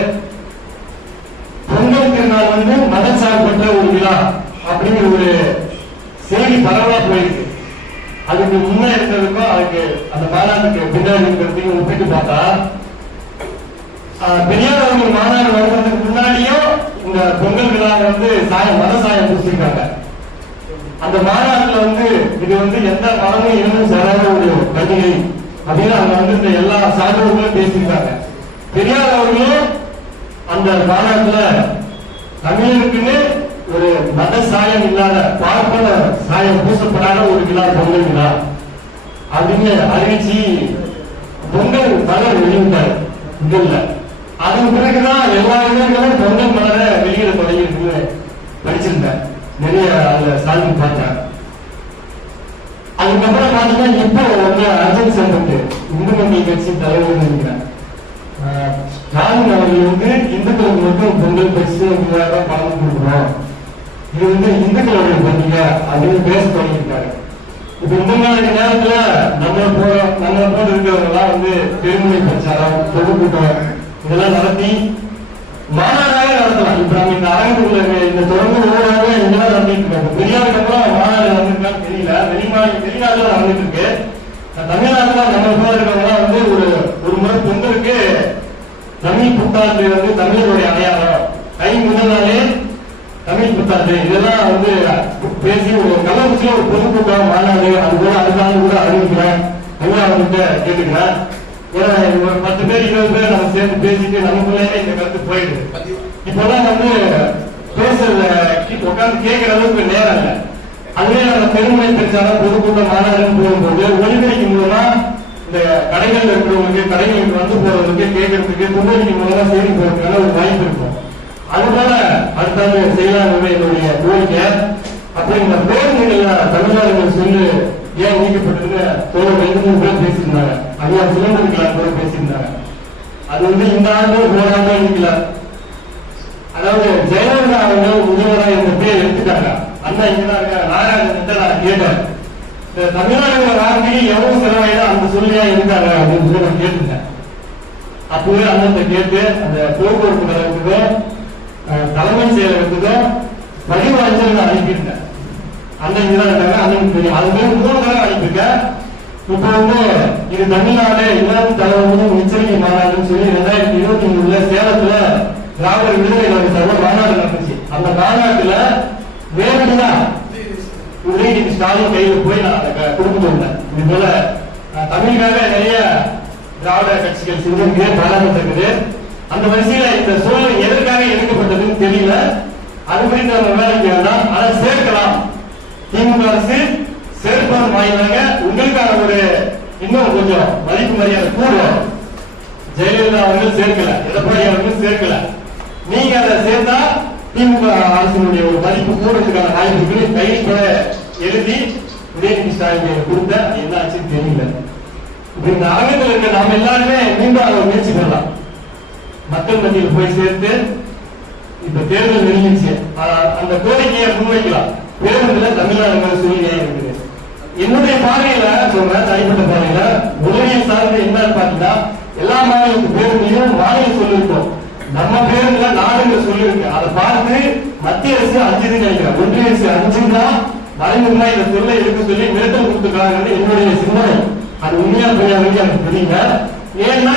பொங்கல் திருநாள் மதச்சார்பற்ற ஒரு விழா அப்படிங்கிற ஒரு செய்தி பரவலா போயிருக்கு. அதுக்கு முன்னே இருக்கிறதுக்கும் அதுக்கு அந்த மாநாட்டுக்கு பின்னாடி இருக்கிறதையும் ஒப்பிட்டு பார்த்தா பெரியார் அவர்கள் மாநாடு வருவதற்கு முன்னாடியும் இந்த பொங்கல் விழா மத சாயம் பூசிருக்காங்க. அந்த மாநாட்டுல இது எந்த மதமும் இனமும் சேராத ஒரு பண்டிகை அப்படின்னு அவங்க இந்த எல்லா சான்றோர்களும் பேசியிருக்காங்க. பெரியார் அவர்களும் அந்த மாநாட்டுல தமிழருக்குன்னு ஒரு மத சாயம் இல்லாத, பார்ப்பன சாயம் பூசப்படாத ஒரு விழா பொங்கல் விழா அப்படின்னு அறிவிச்சு பொங்கல் மலர் வெளியிட்டார். இங்கல்ல அதன் பிறகுதான் எல்லா இடங்களும் பொங்கல் மலரை வெளியிட தொடங்கி படிச்சிருந்தேன். நிறைய அதுல சாதனை பார்த்தேன். அதுக்கப்புறம் பாத்தீங்கன்னா இப்போ வந்து அர்ஜுன் சென்ட் இந்து மக்கள் கட்சி தலைவர் நினைக்கிறேன் ஸ்டாலின் அவர்கள் வந்து இந்துக்களுக்கு மட்டும் பொங்கல் பரிசு 3000 பணம் கொடுக்குறோம், இது வந்து இந்துக்களுடைய பண்டிகை அப்படின்னு பேச தொடங்கிட்டாரு. இப்ப இந்த மாதிரி நேரத்துல நம்ம போல இருக்கிறவங்க வந்து பெருமொழி பிரச்சாரம், பொதுக்கூட்டம் இதெல்லாம் நடத்தி மாநாடாக நடத்தலாம். இப்ப நம்ம இந்த அரங்குக்குள்ள இந்த தொடர்ந்து ஊராக இதெல்லாம் நடந்துட்டு இருக்காங்க. பெரியாருக்கு அப்புறம் மாநாடு நடந்துருக்கான்னு தெரியல, வெளிநாடுல நடந்துட்டு இருக்கு. தமிழ்நாட்டுல நம்ம போல இருக்கிறவங்க வந்து ஒரு முறை பொங்கலுக்கு தமிழ் புத்தாண்டு வந்து தமிழருடைய அடையாளம், கை முதல் நாளே தமிழ் புத்தாண்டு இதெல்லாம் வந்து பேசி ஒரு கள்ளக்குறிச்சியில ஒரு பொதுக்கூட்டம் மாநாடு அது கூட அதுக்காக கூட அறிவிக்கிறேன். அவங்ககிட்ட கேட்டுக்கிறேன். ஏன்னா ஒரு 10 பேர் 20 பேர் நம்ம சேர்ந்து பேசிட்டு நமக்குள்ளே இந்த கருத்து போயிடுது. இப்பெல்லாம் வந்து பேசுறத உட்காந்து கேட்கிற அளவுக்கு நேரம் இல்லை. அதுவே நம்ம பெருமொழி பிரச்சாரம் பொதுக்கூட்டம் மாநாடுன்னு போகும்போது ஒலிபெருக்கி மூலமா இந்த கடைகள் இருக்கிறவங்களுக்கு கடைகளுக்கு வந்து போறவங்களுக்கு கேட்கறதுக்கு துணைக்கு மூலமா செய்தி போறதுக்கான ஒரு வாய்ப்பு இருக்கும். அதுபோல அடுத்தாண்டு செய்யலாம் என்னுடைய கோரிக்கை. அப்படி இந்த பேருந்துகள்ல தமிழ்நாடுகள் சொல்லு ஏன் நீக்கப்பட்டதுன்னு தோழர் 2-3 பேர் பேசியிருந்தாங்க. ஐயா சிலம்பதிக்கலாம் கூட பேசியிருந்தாங்க. அது வந்து இந்த ஆண்டு போராட்டம் இருக்கல. அதாவது ஜெயலலிதா அவர்கள் முதல்வராக இந்த பேர் எடுத்துட்டாங்க. அண்ணா இங்கதான் இருக்காங்க. நாராயணன் நான் கேட்டேன், இந்த தமிழ்நாடு வார்த்தைக்கு எவ்வளவு செலவாயிடும் அந்த சொல்லியா இருக்காங்க அப்படின்னு சொல்லி நான் கேட்டிருந்தேன். அப்பவே அண்ணத்தை கேட்டு அந்த போக்குவரத்து கழகத்துக்கும் தலைமை செயலகத்துக்கும் பதிவு அஞ்சல் நான் அனுப்பியிருந்தேன். அண்ணன் இங்கதான் இருக்காங்க, அண்ணனுக்கு தெரியும். அது மாதிரி 3 தடவை அனுப்பியிருக்கேன். இப்ப வந்து இது தமிழ்நாடு இளம் தலைவர்களும் எச்சரிக்கை மாநாடுன்னு சொல்லி 2023 சேலத்துல திராவிட விடுதலை கழக மாநாடு நடந்துச்சு. அந்த மாநாட்டுல வேணும்னா உதயநிதி ஸ்டாலின் கையில போய் நான் கொடுத்துட்டு வந்தேன். இது போல தமிழுக்காக நிறைய திராவிட கட்சிகள் செஞ்சிருக்கு, பாராளுமன்ற இருக்குது. அந்த வரிசையில இந்த சூழல் எதற்காக எடுக்கப்பட்டதுன்னு தெரியல. அது குறித்து நம்ம விவாதிக்க வேண்டாம். அதை சேர்க்கலாம். திமுக அரசு சேர்ப்பதன் வாயிலாக உங்களுக்கான ஒரு இன்னும் கொஞ்சம் மதிப்பு மரியாதை கூடும். ஜெயலலிதா அவர்கள் சேர்க்கல, எடப்பாடி அவர்கள் சேர்க்கல. நீங்க அதை சேர்த்தா திமுக அரசினுடைய ஒரு மதிப்பு கூடுறதுக்கான வாய்ப்புகளை கைப்பட எழுதி உதயநிதி ஸ்டாலின் கொடுத்த என்ன ஆச்சுன்னு தெரியல. இந்த அரங்கத்தில் இருக்க நாம எல்லாருமே மீண்டும் அதை முயற்சி பண்ணலாம். மக்கள் மத்தியில் போய் சேர்த்து இப்ப தேர்தல் நெருங்கிச்சு, அந்த கோரிக்கையை முன்வைக்கலாம். பேருந்துல தமிழ்நாடு சூழ்நிலை இருக்குது. என்னுடைய பார்வையில சொல்றேன், தனிப்பட்ட பார்வையில உதவியை சார்ந்து என்னன்னு பாத்தீங்கன்னா எல்லா மாநிலத்து பேருந்தையும் மாநில சொல்லிருக்கோம். நம்ம பேருந்துல நாடுங்க சொல்லிருக்கு. அதை பார்த்து மத்திய அரசு 5 நினைக்கிறேன், ஒன்றிய அரசு 5 மறைமுகமா இந்த சொல்ல இருக்கு சொல்லி மிரட்டல் கொடுத்துருக்காங்க என்னுடைய சிந்தனை. அது உண்மையா போய் எனக்கு தெரியல. ஏன்னா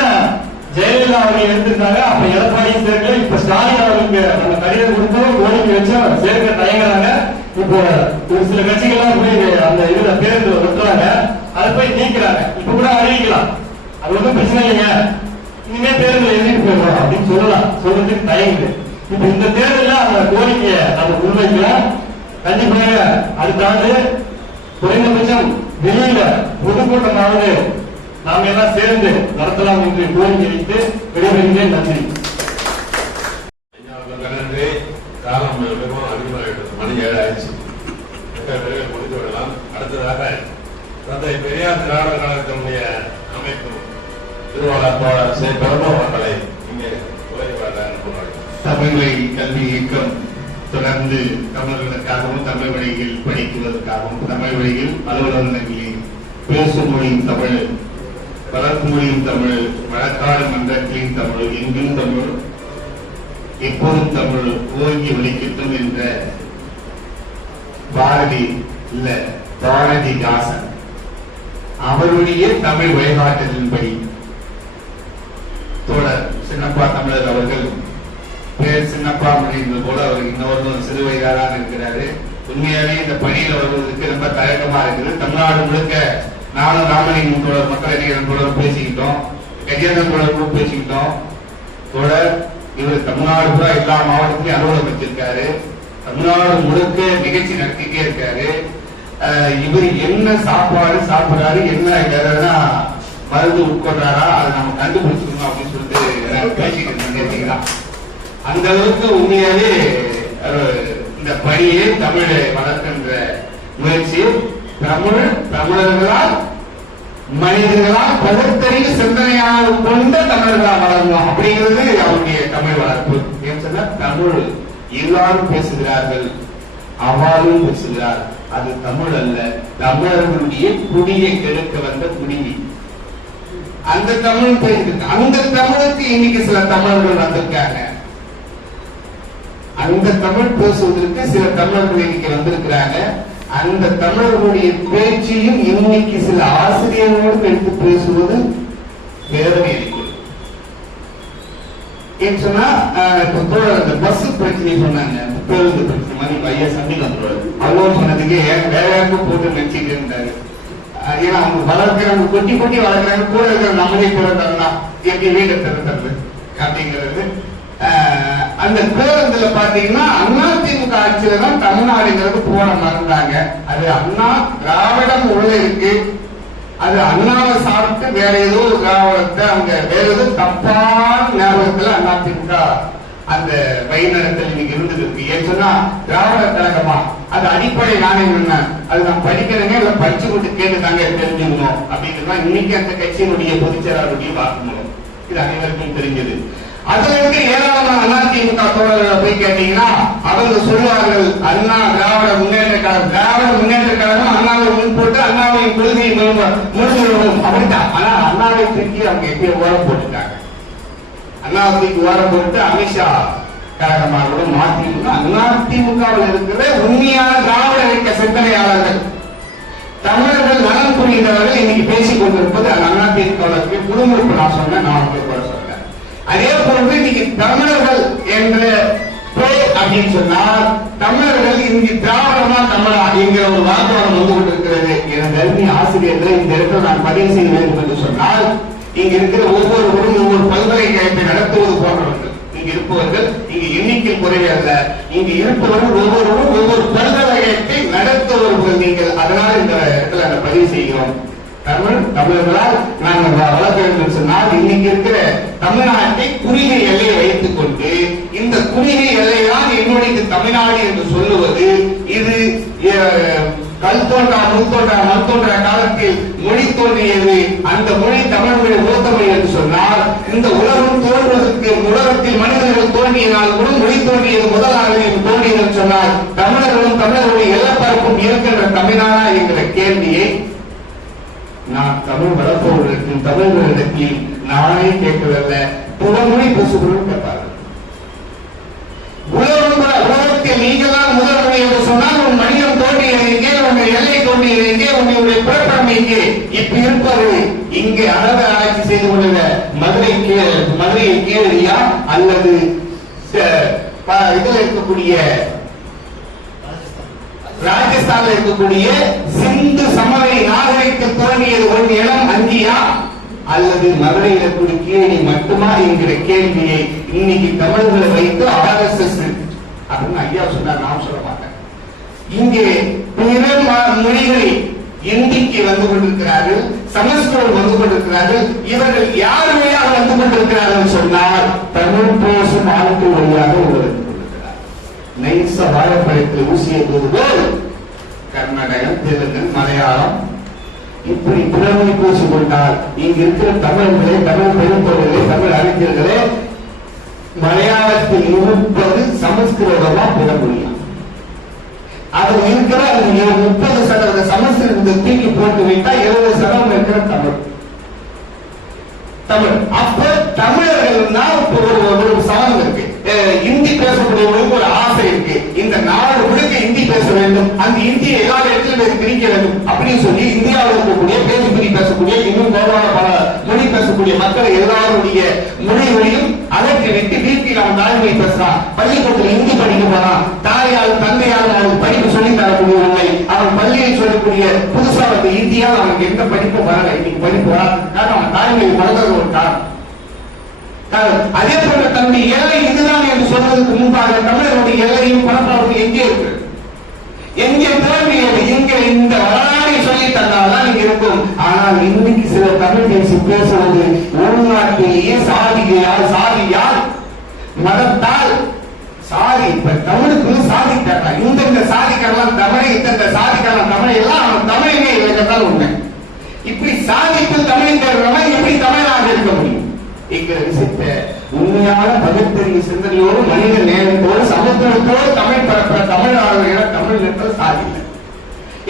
ஜெயலலிதா அவர்கள் எடுத்திருக்காங்க, அப்ப எடப்பாடியும் சேர்க்கல. இப்ப ஸ்டாலின் அவர்களுக்கு நம்ம கடிதம் கொடுத்து கோரிக்கை வச்சு சேர்க்க தயங்குறாங்க. இப்போ ஒரு சில கட்சிகள்லாம் போய் அந்த இதுல பேருந்து வெட்டுறாங்க, அதை போய் நீக்கிறாங்க. இப்ப கூட அறிவிக்கலாம், அது ஒன்றும் பிரச்சனை இல்லைங்க, இனிமே தேர்தல் எழுதிட்டு போயிடும் அப்படின்னு சொல்லலாம். சொல்றதுக்கு தயங்குது. இப்ப இந்த தேர்தலில் அந்த கோரிக்கையை நம்ம முன்வைக்கலாம். கண்டிப்பாக அடுத்த ஆண்டு குறைந்தபட்சம் வெளியில பொதுக்கூட்டமாவது நாம எல்லாம் சேர்ந்து நடத்தலாம் என்று கோரிக்கை வைத்து விடைபெறுகிறேன். நன்றி. நன்றி. காலம் மிகவும் அதிகமாகிவிட்டது. மணி 7 ஆயிடுச்சு. முடித்து விடலாம். அடுத்ததாக தந்தை பெரியார் திராவிட கழகத்தினுடைய அமைப்பு திருவாளர் தோழர் சே. பிரபு அவர்களை இங்கே தமிழ் வழி கல்வி இயக்கம் தொடர்ந்து தமிழர்களுக்காகவும் தமிழ் வழியில் படிக்குவதற்காகவும் தமிழ் வழியில் அலுவலகங்களில் பேசும் மொழியும் தமிழ், வளர்ப்பு மொழியும் தமிழ், வழக்காடு மன்றங்களின் தமிழ், எங்கும் தமிழ், எப்போதும் தமிழ் ஓங்கி ஒலிக்கட்டும் என்ற பாரதி இல்ல பாரதிதாசன் அவருடைய தமிழ் வழிகாட்டுதலின்படி தோழர் சின்னப்பா தமிழர் அவர்கள் பேர் சின்னப்பா அப்படின்றது போல அவர் இன்னொரு சிறு வயதாதான் இருக்கிறாரு. உண்மையாவே இந்த பணியில் வருவதற்கு ரொம்ப தயக்கமா இருக்குது. தமிழ்நாடு முழுக்க நானும் ராமலிங்கம் தோழர் மக்கள் தோழர் பேசிக்கிட்டோம், கஜேந்திரன் தோழர் கூட பேசிக்கிட்டோம். தோழர் இவர் தமிழ்நாடு கூட எல்லா மாவட்டத்திலையும் அலுவலகம் வச்சிருக்காரு. தமிழ்நாடு முழுக்க நிகழ்ச்சி நடத்திட்டே இருக்காரு. இவர் என்ன சாப்பாடு சாப்பிடுறாரு, என்ன மருந்து உட்கொள்றாரா அதை நம்ம கண்டுபிடிச்சிக்கணும் அப்படின்னு சொல்லிட்டு பேசிக்கிட்டு இருந்தீங்களா? அந்த அளவுக்கு உண்மையாவே இந்த பணியை தமிழை வளர்க்கின்ற முயற்சி தமிழ் தமிழர்களால் மனிதர்களால் பகுத்தறிவு சிந்தனையாக கொண்ட தமிழர்களால் வளரணும் அப்படிங்கிறது அவருடைய தமிழ் வளர்ப்பு. ஏன் சொன்னா தமிழ் எல்லாரும் பேசுகிறார்கள், அவ்வாறும் பேசுகிறார். அது தமிழ் அல்ல, தமிழர்களுடைய குடியை கெடுக்க வந்த குடிவி. அந்த தமிழ் பேருக்கு, அந்த தமிழுக்கு இன்னைக்கு சில தமிழர்கள் வந்திருக்காங்க. அந்த தமிழ் பேசுவதற்கு சில தமிழர்கள் இன்னைக்கு வந்திருக்கிறாங்க. அந்த தமிழர்களுடைய பேச்சையும் இன்னைக்கு சில ஆசிரியர்களோடு எடுத்து பேசுவது வேதனை அளிக்கிறது. ஏன்னு சொன்னா அந்த பஸ் பிரச்சனை சொன்னாங்க, பேருந்து பிரச்சனை மாதிரி ஐயா சந்திக்க வந்துருவாரு. அவ்வளவு சொன்னதுக்கு வேற யாருக்கும் போட்டு நினைச்சுக்கிட்டாரு. ஏன்னா அவங்க வளர்க்கிறாங்க, கொட்டி கொட்டி வளர்க்கிறாங்க, கூட இருக்கிற நம்மளே கூட தரலாம், எப்படி வீட்டை தருறது அப்படிங்கிறது. அந்த பேருந்துல பாத்தீங்கன்னா அதிமுக ஆட்சியில தான் தமிழ்நாடுங்கிறது போன மறந்தாங்க. அது அண்ணா திராவிடம் உள்ள இருக்கு, அது அண்ணாவை சாப்பிட்டு வேற ஏதோ ஒரு திராவிடத்தை அவங்க வேற ஏதோ தப்பான ஞாபகத்துல அதிமுக அந்த வழிநடத்தல் இன்னைக்கு இருந்துட்டு இருக்கு. ஏன்னு சொன்னா திராவிட கழகமா அது அடிப்படை நாணயம் என்ன, அது நான் படிக்கிறேங்க இல்ல படிச்சு கொண்டு கேட்டு தாங்க தெரிஞ்சுக்கணும் அப்படிங்கிறதா இன்னைக்கு அந்த கட்சியினுடைய பொதுச்செயலாளருடைய வாக்குமூலம். இது அனைவருக்கும் தெரிஞ்சது. அதுல இருந்து ஏராளமான அதிமுக தோழர்களை போய் கேட்டீங்கன்னா அவங்க சொல்லுவார்கள், அண்ணா திராவிட முன்னேற்ற கழகம், திராவிட முன்னேற்ற கழகம் அண்ணாவை முன் போட்டு அண்ணாவின் கொள்கையை முடிஞ்சிடணும் அப்படித்தான். ஆனா அண்ணாவை தூக்கி அவங்க எப்பயும் ஓரம் போட்டுட்டாங்க. அண்ணாவை தூக்கி ஓரம் போட்டு அமித்ஷா கழகமாக மதிமுக, அதிமுகவில் இருக்கிற உண்மையான திராவிட இயக்க சிந்தனையாளர்கள், தமிழர்கள் நலன் புரிந்தவர்கள் இன்னைக்கு பேசிக் கொண்டிருப்பது அதிமுக குடும்ப. நான் சொன்னேன், நான் சொல்றேன். அதே போன்று இன்னைக்கு தமிழர்கள் என்ற அப்படின்னு சொன்னால் தமிழர்கள் இன்னைக்கு திராவிடமா தமிழா என்கிற ஒரு வாக்குவாதம் வந்து கொண்டிருக்கிறது. எனது அருமை ஆசிரியர்களை இந்த இடத்துல நான் பதிவு செய்ய வேண்டும் என்று சொன்னால், இங்க இருக்கிற ஒவ்வொருவரும் ஒவ்வொரு பல்கலைக்கழகத்தை நடத்துவது போன்றவர்கள் இங்க இருப்பவர்கள், இங்க எண்ணிக்கை குறைவே அல்ல, இங்க இருப்பவர்கள் ஒவ்வொருவரும் ஒவ்வொரு பல்கலைக்கழகத்தை நடத்துவவர்கள் நீங்கள். அதனால இந்த இடத்துல நான் பதிவு செய்கிறோம். தமிழர்களால் நாங்கள் வளர்க்க வேண்டும் சொன்னால் இன்னைக்கு இருக்கிற தமிழ்நாட்டை குறுகிய எல்லையை வைத்துக் கொண்டு இந்த குறுகிய எல்லைதான் என்னுடைய தமிழ்நாடு என்று சொல்லுவது, இது கல் தோன்றா முன் தோன்றா மண் தோன்றா காலத்தில் மொழி தோன்றியது, அந்த மொழி தமிழ் மொழி மூத்த மொழி என்று சொன்னால், இந்த உலகம் தோன்றுவதற்கு உலகத்தில் மனிதர்கள் தோன்றியனால் கூட மொழி தோன்றியது முதலாக தோன்றியது என்று சொன்னால் தமிழர்களும் தமிழர்களுடைய எல்லாப்பரப்பும் இருக்கின்ற தமிழ்நாடா என்கிற கேள்வியை நான் தமிழ் வளர்ப்பவர்களுக்கும் தமிழர்களிடத்தில் நானே கேட்கவில்ல, புறமொழி பேசுகிறோம் கேட்பார்கள். உலகத்தில் நீங்கள் தான் முதல் மொழி என்று சொன்னால் உன் மனிதன் தோன்றியது எங்கே, உங்கள் எல்லை தோன்றியது எங்கே, உங்களுடைய பிறப்பம் எங்கே? இப்ப இருப்பது இங்கே அறத ஆட்சி செய்து கொண்டுள்ள மதுரையை கீழடியா அல்லது இதில் இருக்கக்கூடிய ராஜஸ்தான்ல இருக்கக்கூடிய சிந்து சமவெளி நாகரிகத்தில் தோன்றியது ஒரு இடம் அங்கியா அல்லது மதுரையில் இருக்கக்கூடிய கீழடி மட்டுமா என்கிற கேள்வியை இன்னைக்கு தமிழர்களை வைத்து RSS அப்படின்னு ஐயா சொன்னார், நான் சொல்ல மாட்டேன். இங்கே பிற மொழிகளை இந்திக்கு வந்து கொண்டிருக்கிறார்கள், சமஸ்கிருதம் வந்து கொண்டிருக்கிறார்கள். இவர்கள் யார் வழியாக வந்து கொண்டிருக்கிறார்கள் சொன்னால் தமிழ் பேசும் ஆட்கள் வழியாக உள்ளது. நைச வாழைப்பழத்தில் ஊசியை போது போல் கர்நாடகம், தெலுங்கு, மலையாளம் இப்படி பிறமொழி பூசி கொண்டால் இங்க இருக்கிற தமிழர்களே, தமிழ் பெருந்தோர்களே, தமிழ் அறிஞர்களே, மலையாளத்தில் இருப்பது சமஸ்கிருதமா பிறமொழியா? அது இருக்கிற 30% சமஸ்கிருதத்தை தூக்கி போட்டு வைத்தா 70% இருக்கிற தமிழ். அப்ப தமிழர்கள் ஒரு சமம் இருக்கு, இந்தி பேசக்கூடியவங்களுக்கு ஒரு ஆசை இருக்கு, இந்த நாடு முழுக்க இந்தி பேச வேண்டும், அந்த இந்தியை எல்லா இடத்திலும் திணிக்க வேண்டும் அப்படின்னு சொல்லி இந்தியாவில் இருக்கக்கூடிய பேசுபடி பேசக்கூடிய இன்னும் பல மொழி பேசக்கூடிய மக்கள் எல்லாருடைய மொழிகளையும் அதற்கு விட்டு வீட்டில் அவன் தாய்மொழி பேசுறான், பள்ளிக்கூடத்தில் இந்தி படிக்க போறான், தாயால் தந்தையால் அவனுக்கு படிப்பு சொல்லி தரக்கூடியவில்லை, அவன் பள்ளியில் சொல்லக்கூடிய புதுசா வந்து இந்தியாவில் அவனுக்கு எந்த படிப்பு வரல, இன்னைக்கு படிப்பு வராது, அவன் தாய்மொழி வளர்ந்தது ஒரு காரணம். அதே போல தன்னுடைய எல்லை இதுதான் என்று சொல்வதற்கு முன்பாக தமிழருடைய எல்லையும் பரப்பாவது எங்கே இருக்கு, எங்கே தோன்றியது, இங்கே இந்த வரலாறை சொல்லி தந்தால்தான் இங்க இருக்கும். ஆனால் இன்னைக்கு சில தமிழ் பேசி பேசுவது உள்நாட்டிலேயே சாதியால் மதத்தால் சாதி இப்ப தமிழுக்குள்ள சாதி தரலாம், இந்த சாதிக்கெல்லாம் தமிழ், இந்த சாதிக்கெல்லாம் தமிழ் எல்லாம் அவன் தமிழே இல்லைங்கிறதால உண்மை. இப்படி சாதிக்குள் தமிழ் தருவவன் எப்படி தமிழாக இருக்க முடியும் என்கிற விஷயத்தை உண்மையான பகுத்தறிவு சிந்தனையோடு மனித நேரத்தோடு சமத்துவத்தோடு தமிழ் பரப்புற தமிழாளர்கள தமிழ் நிறுத்த சாதி இல்லை.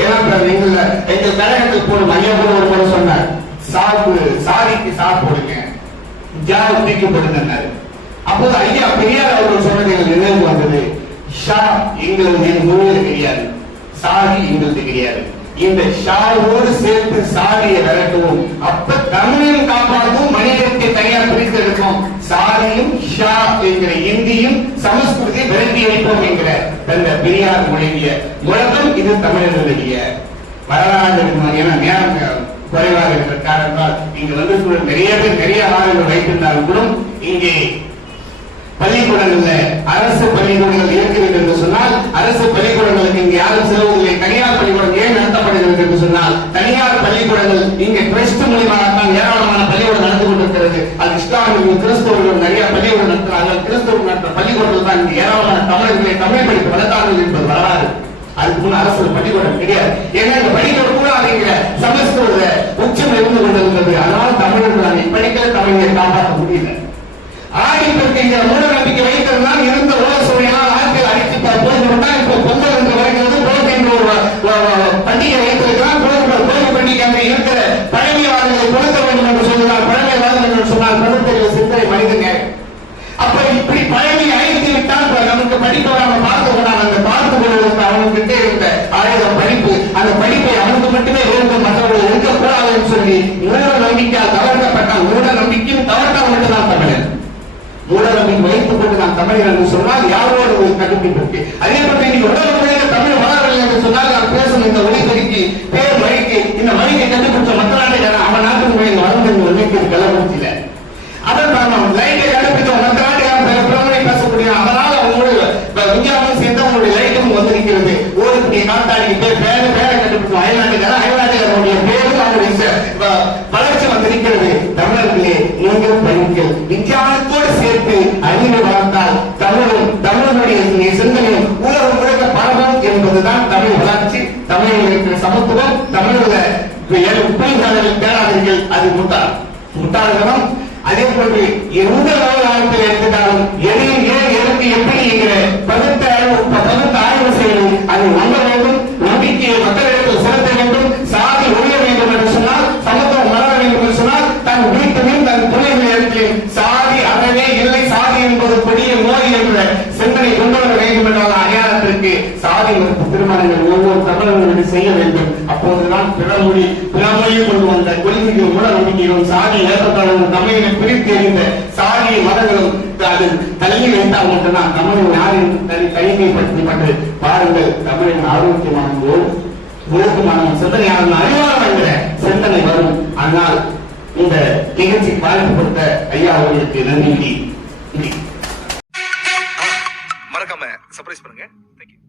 ஏன்னா எங்கள் கழகத்தில் போடும் ஐயா கூட ஒரு முறை சொன்னார், சாதிக்கு போடுங்க, தூக்கி போடுங்க. அப்போது ஐயா பெரியார் அவர்கள் சொன்னது எங்களுக்கு நினைவு வந்தது. ஷா எங்களுக்கு மொழியில் கிடையாது, சாதி எங்களுக்கு கிடையாது. இந்த ஷாவோடு சேர்த்து சாதியை விரட்டுவோம், அப்ப தமிழையும் காப்பாற்றும், மனிதத்தை தனியார் பிரித்து எடுப்போம். சாதியும் ஷா என்கிற இந்தியும் சமஸ்கிருதியை விரட்டி வைப்போம் என்கிற தந்த பெரியார் முழங்கிய முழக்கம் இது தமிழர்களுடைய வரலாறு. ஏன்னா நேரம் குறைவாக இருக்கிற காரணத்தால் இங்க வந்து நிறைய பேர் நிறைய ஆளுநர்கள் வைத்திருந்தாலும் கூட இங்கே பள்ளிக்கூடங்கள்ல அரசு பள்ளிக்கூடங்கள் இருக்கிறது என்று சொன்னால் அரசு பள்ளிக்கூடங்களுக்கு இங்கு யாரும் செலவில்லை. தனியார் பள்ளிக்கூடம் ஏன் நடத்தப்படுகிறது என்று சொன்னால் தனியார் பள்ளிக்கூடங்கள் இங்கே டிரஸ்ட் மூலியமாகத்தான் ஏராளமான பள்ளிக்கூடம் நடந்து கொண்டிருக்கிறது. அது இஸ்லாமியர்கள் கிறிஸ்தவர்கள் நிறைய பள்ளிக்கூடம் நடத்துகிறார்கள். கிறிஸ்தவர்கள் நடத்துற பள்ளிக்கூடத்தில் தான் இங்கு ஏராளமான தமிழர்களை தமிழ் படிப்பு வளர்த்தார்கள் என்பது வரலாறு. அதுக்கு முன்ன அரசு பள்ளிக்கூடம் கிடையாது. ஏன்னா இந்த பள்ளிக்கூடம் கூட அப்படிங்கிற சமஸ்கிருத உச்சம் இருந்து கொண்டிருந்தது. அதனால தமிழர்கள் அங்கே படிக்கிற தமிழை காப்பாற்ற முடியல. ஆடிப்பெருக்கு இந்த மூட நம்பிக்கை வைத்திருந்தால் இருந்த உலக சூழலால் ஆட்கள் அடித்து போய்விட்டா இப்போ பொங்கல் என்று வருகிறது. போக என்ற ஒரு பண்டிகை வைத்திருக்கிறார். போக பண்டிகை அங்கே இருக்கிற பழமைவாதங்களை கொடுக்க வேண்டும் என்று சொல்லுகிறார். பழமைவாதம் என்று சொன்னால் பகுத்தறிவு சிந்தனை மனிதங்க. அப்ப இப்படி பழமை அழைத்து விட்டால் நமக்கு படிப்பு நம்ம பார்த்து போனாங்க. அந்த பார்த்து கொள்வதற்கு அவனுக்கிட்ட இருந்த ஆயுதம் படிப்பு. அந்த படிப்பை அவனுக்கு மட்டுமே வேண்டும், மற்றவர்கள் இருக்கக்கூடாது என்று சொல்லி மூட நம்பிக்கையால் தவறுக்கப்பட்டால் மூட நம்பிக்கையும் தவறுதான் மட்டும்தான் தமிழன். மூட நம்பிக்கை வைத்துக் கொண்டு நான் தமிழர் என்று சொன்னால் யாரோடு ஒரு கண்டுபிடிப்பு இருக்கு. அதே போல இன்னைக்கு உலக மொழியில தமிழ் வளரவில்லை என்று சொன்னால் நான் பேசும் இந்த ஒளிபெருக்கி பேர் மொழிக்கு இந்த மொழியை கண்டுபிடிச்ச மற்ற நாட்டுக்கான அவன் நாட்டு மொழியில் வளர்ந்து ஒழிக்கிறது கள்ளக்குறிச்சியில. அதன் காரணம் லைட்டை கண்டுபிடிச்ச மற்ற நாட்டுக்கான பிரமணை பேசக்கூடிய அதனால அவங்களுடைய விஞ்ஞானம் சேர்ந்து அவங்களுடைய லைட்டும் வந்திருக்கிறது. ஓடுக்கூடிய காட்டாளிக்கு பேர் பேரை கண்டுபிடிச்சோம் அயல்நாட்டுக்காரனுடைய பேரும் அவங்களுடைய வளர்ச்சி வந்திருக்கிறது. தமிழர்களே நீங்கள் படிங்கள், விஞ்ஞானத்தோடு சேர்த்து அறிவை வளர்த்தால் தமிழும் தமிழனுடைய சிந்தனையும் உலகம் முழுக்க பரவும் என்பதுதான் தமிழ் வளர்ச்சி. தமிழில் இருக்கிற சமத்துவம் தமிழில் பேராதீர்கள், அது முட்டாள்தனம். அதே போன்று எந்த காலத்தில் எடுத்துட்டாலும் எதையும் ஏன் எதற்கு எப்படி என்கிற பகுத்த ஆய்வு செய்து அதை நம்ப வேண்டும். நம்பிக்கையை மக்களிடத்தில் செலுத்த வேண்டும். சாதி ஒழிய வேண்டும் என்று சொன்னால், சமத்துவம் வளர வேண்டும் என்று சொன்னால் தன் வீட்டிலும் தன் துணைகளிடத்திலும் சாதி அறவே இல்லை, சாதி என்பது கொடிய நோய் என்ற சிந்தனை கொண்டு வர வேண்டும் என்றால் அடையாளத்திற்கு சாதி மறுப்பு திருமணங்கள் ஒவ்வொரு தமிழர்களும் செய்ய வேண்டும். அப்போதுதான் பிறமொழியை கொண்டு வந்த கொள்கையும் மூட நம்பிக்கையும் சாதி ஏற்றத்தாலும் தமிழை பிரித்து எறிந்த சாதிய மதங்களும் அது தள்ளி வைத்தால் மட்டும்தான் தமிழின் யாரின் தனிமைப்படுத்தப்பட்டு பாருங்கள் தமிழின் ஆரோக்கியமான ஒழுக்கமான சிந்தனையான அறிவாளம் என்கிற சிந்தனை வரும். ஆனால் இந்த நிகழ்ச்சி பாதிக்கப்பட்ட ஐயா அவர்களுக்கு நன்றி. மறக்காம சர்ப்ரைஸ் பண்ணுங்க. தேங்க்யூ.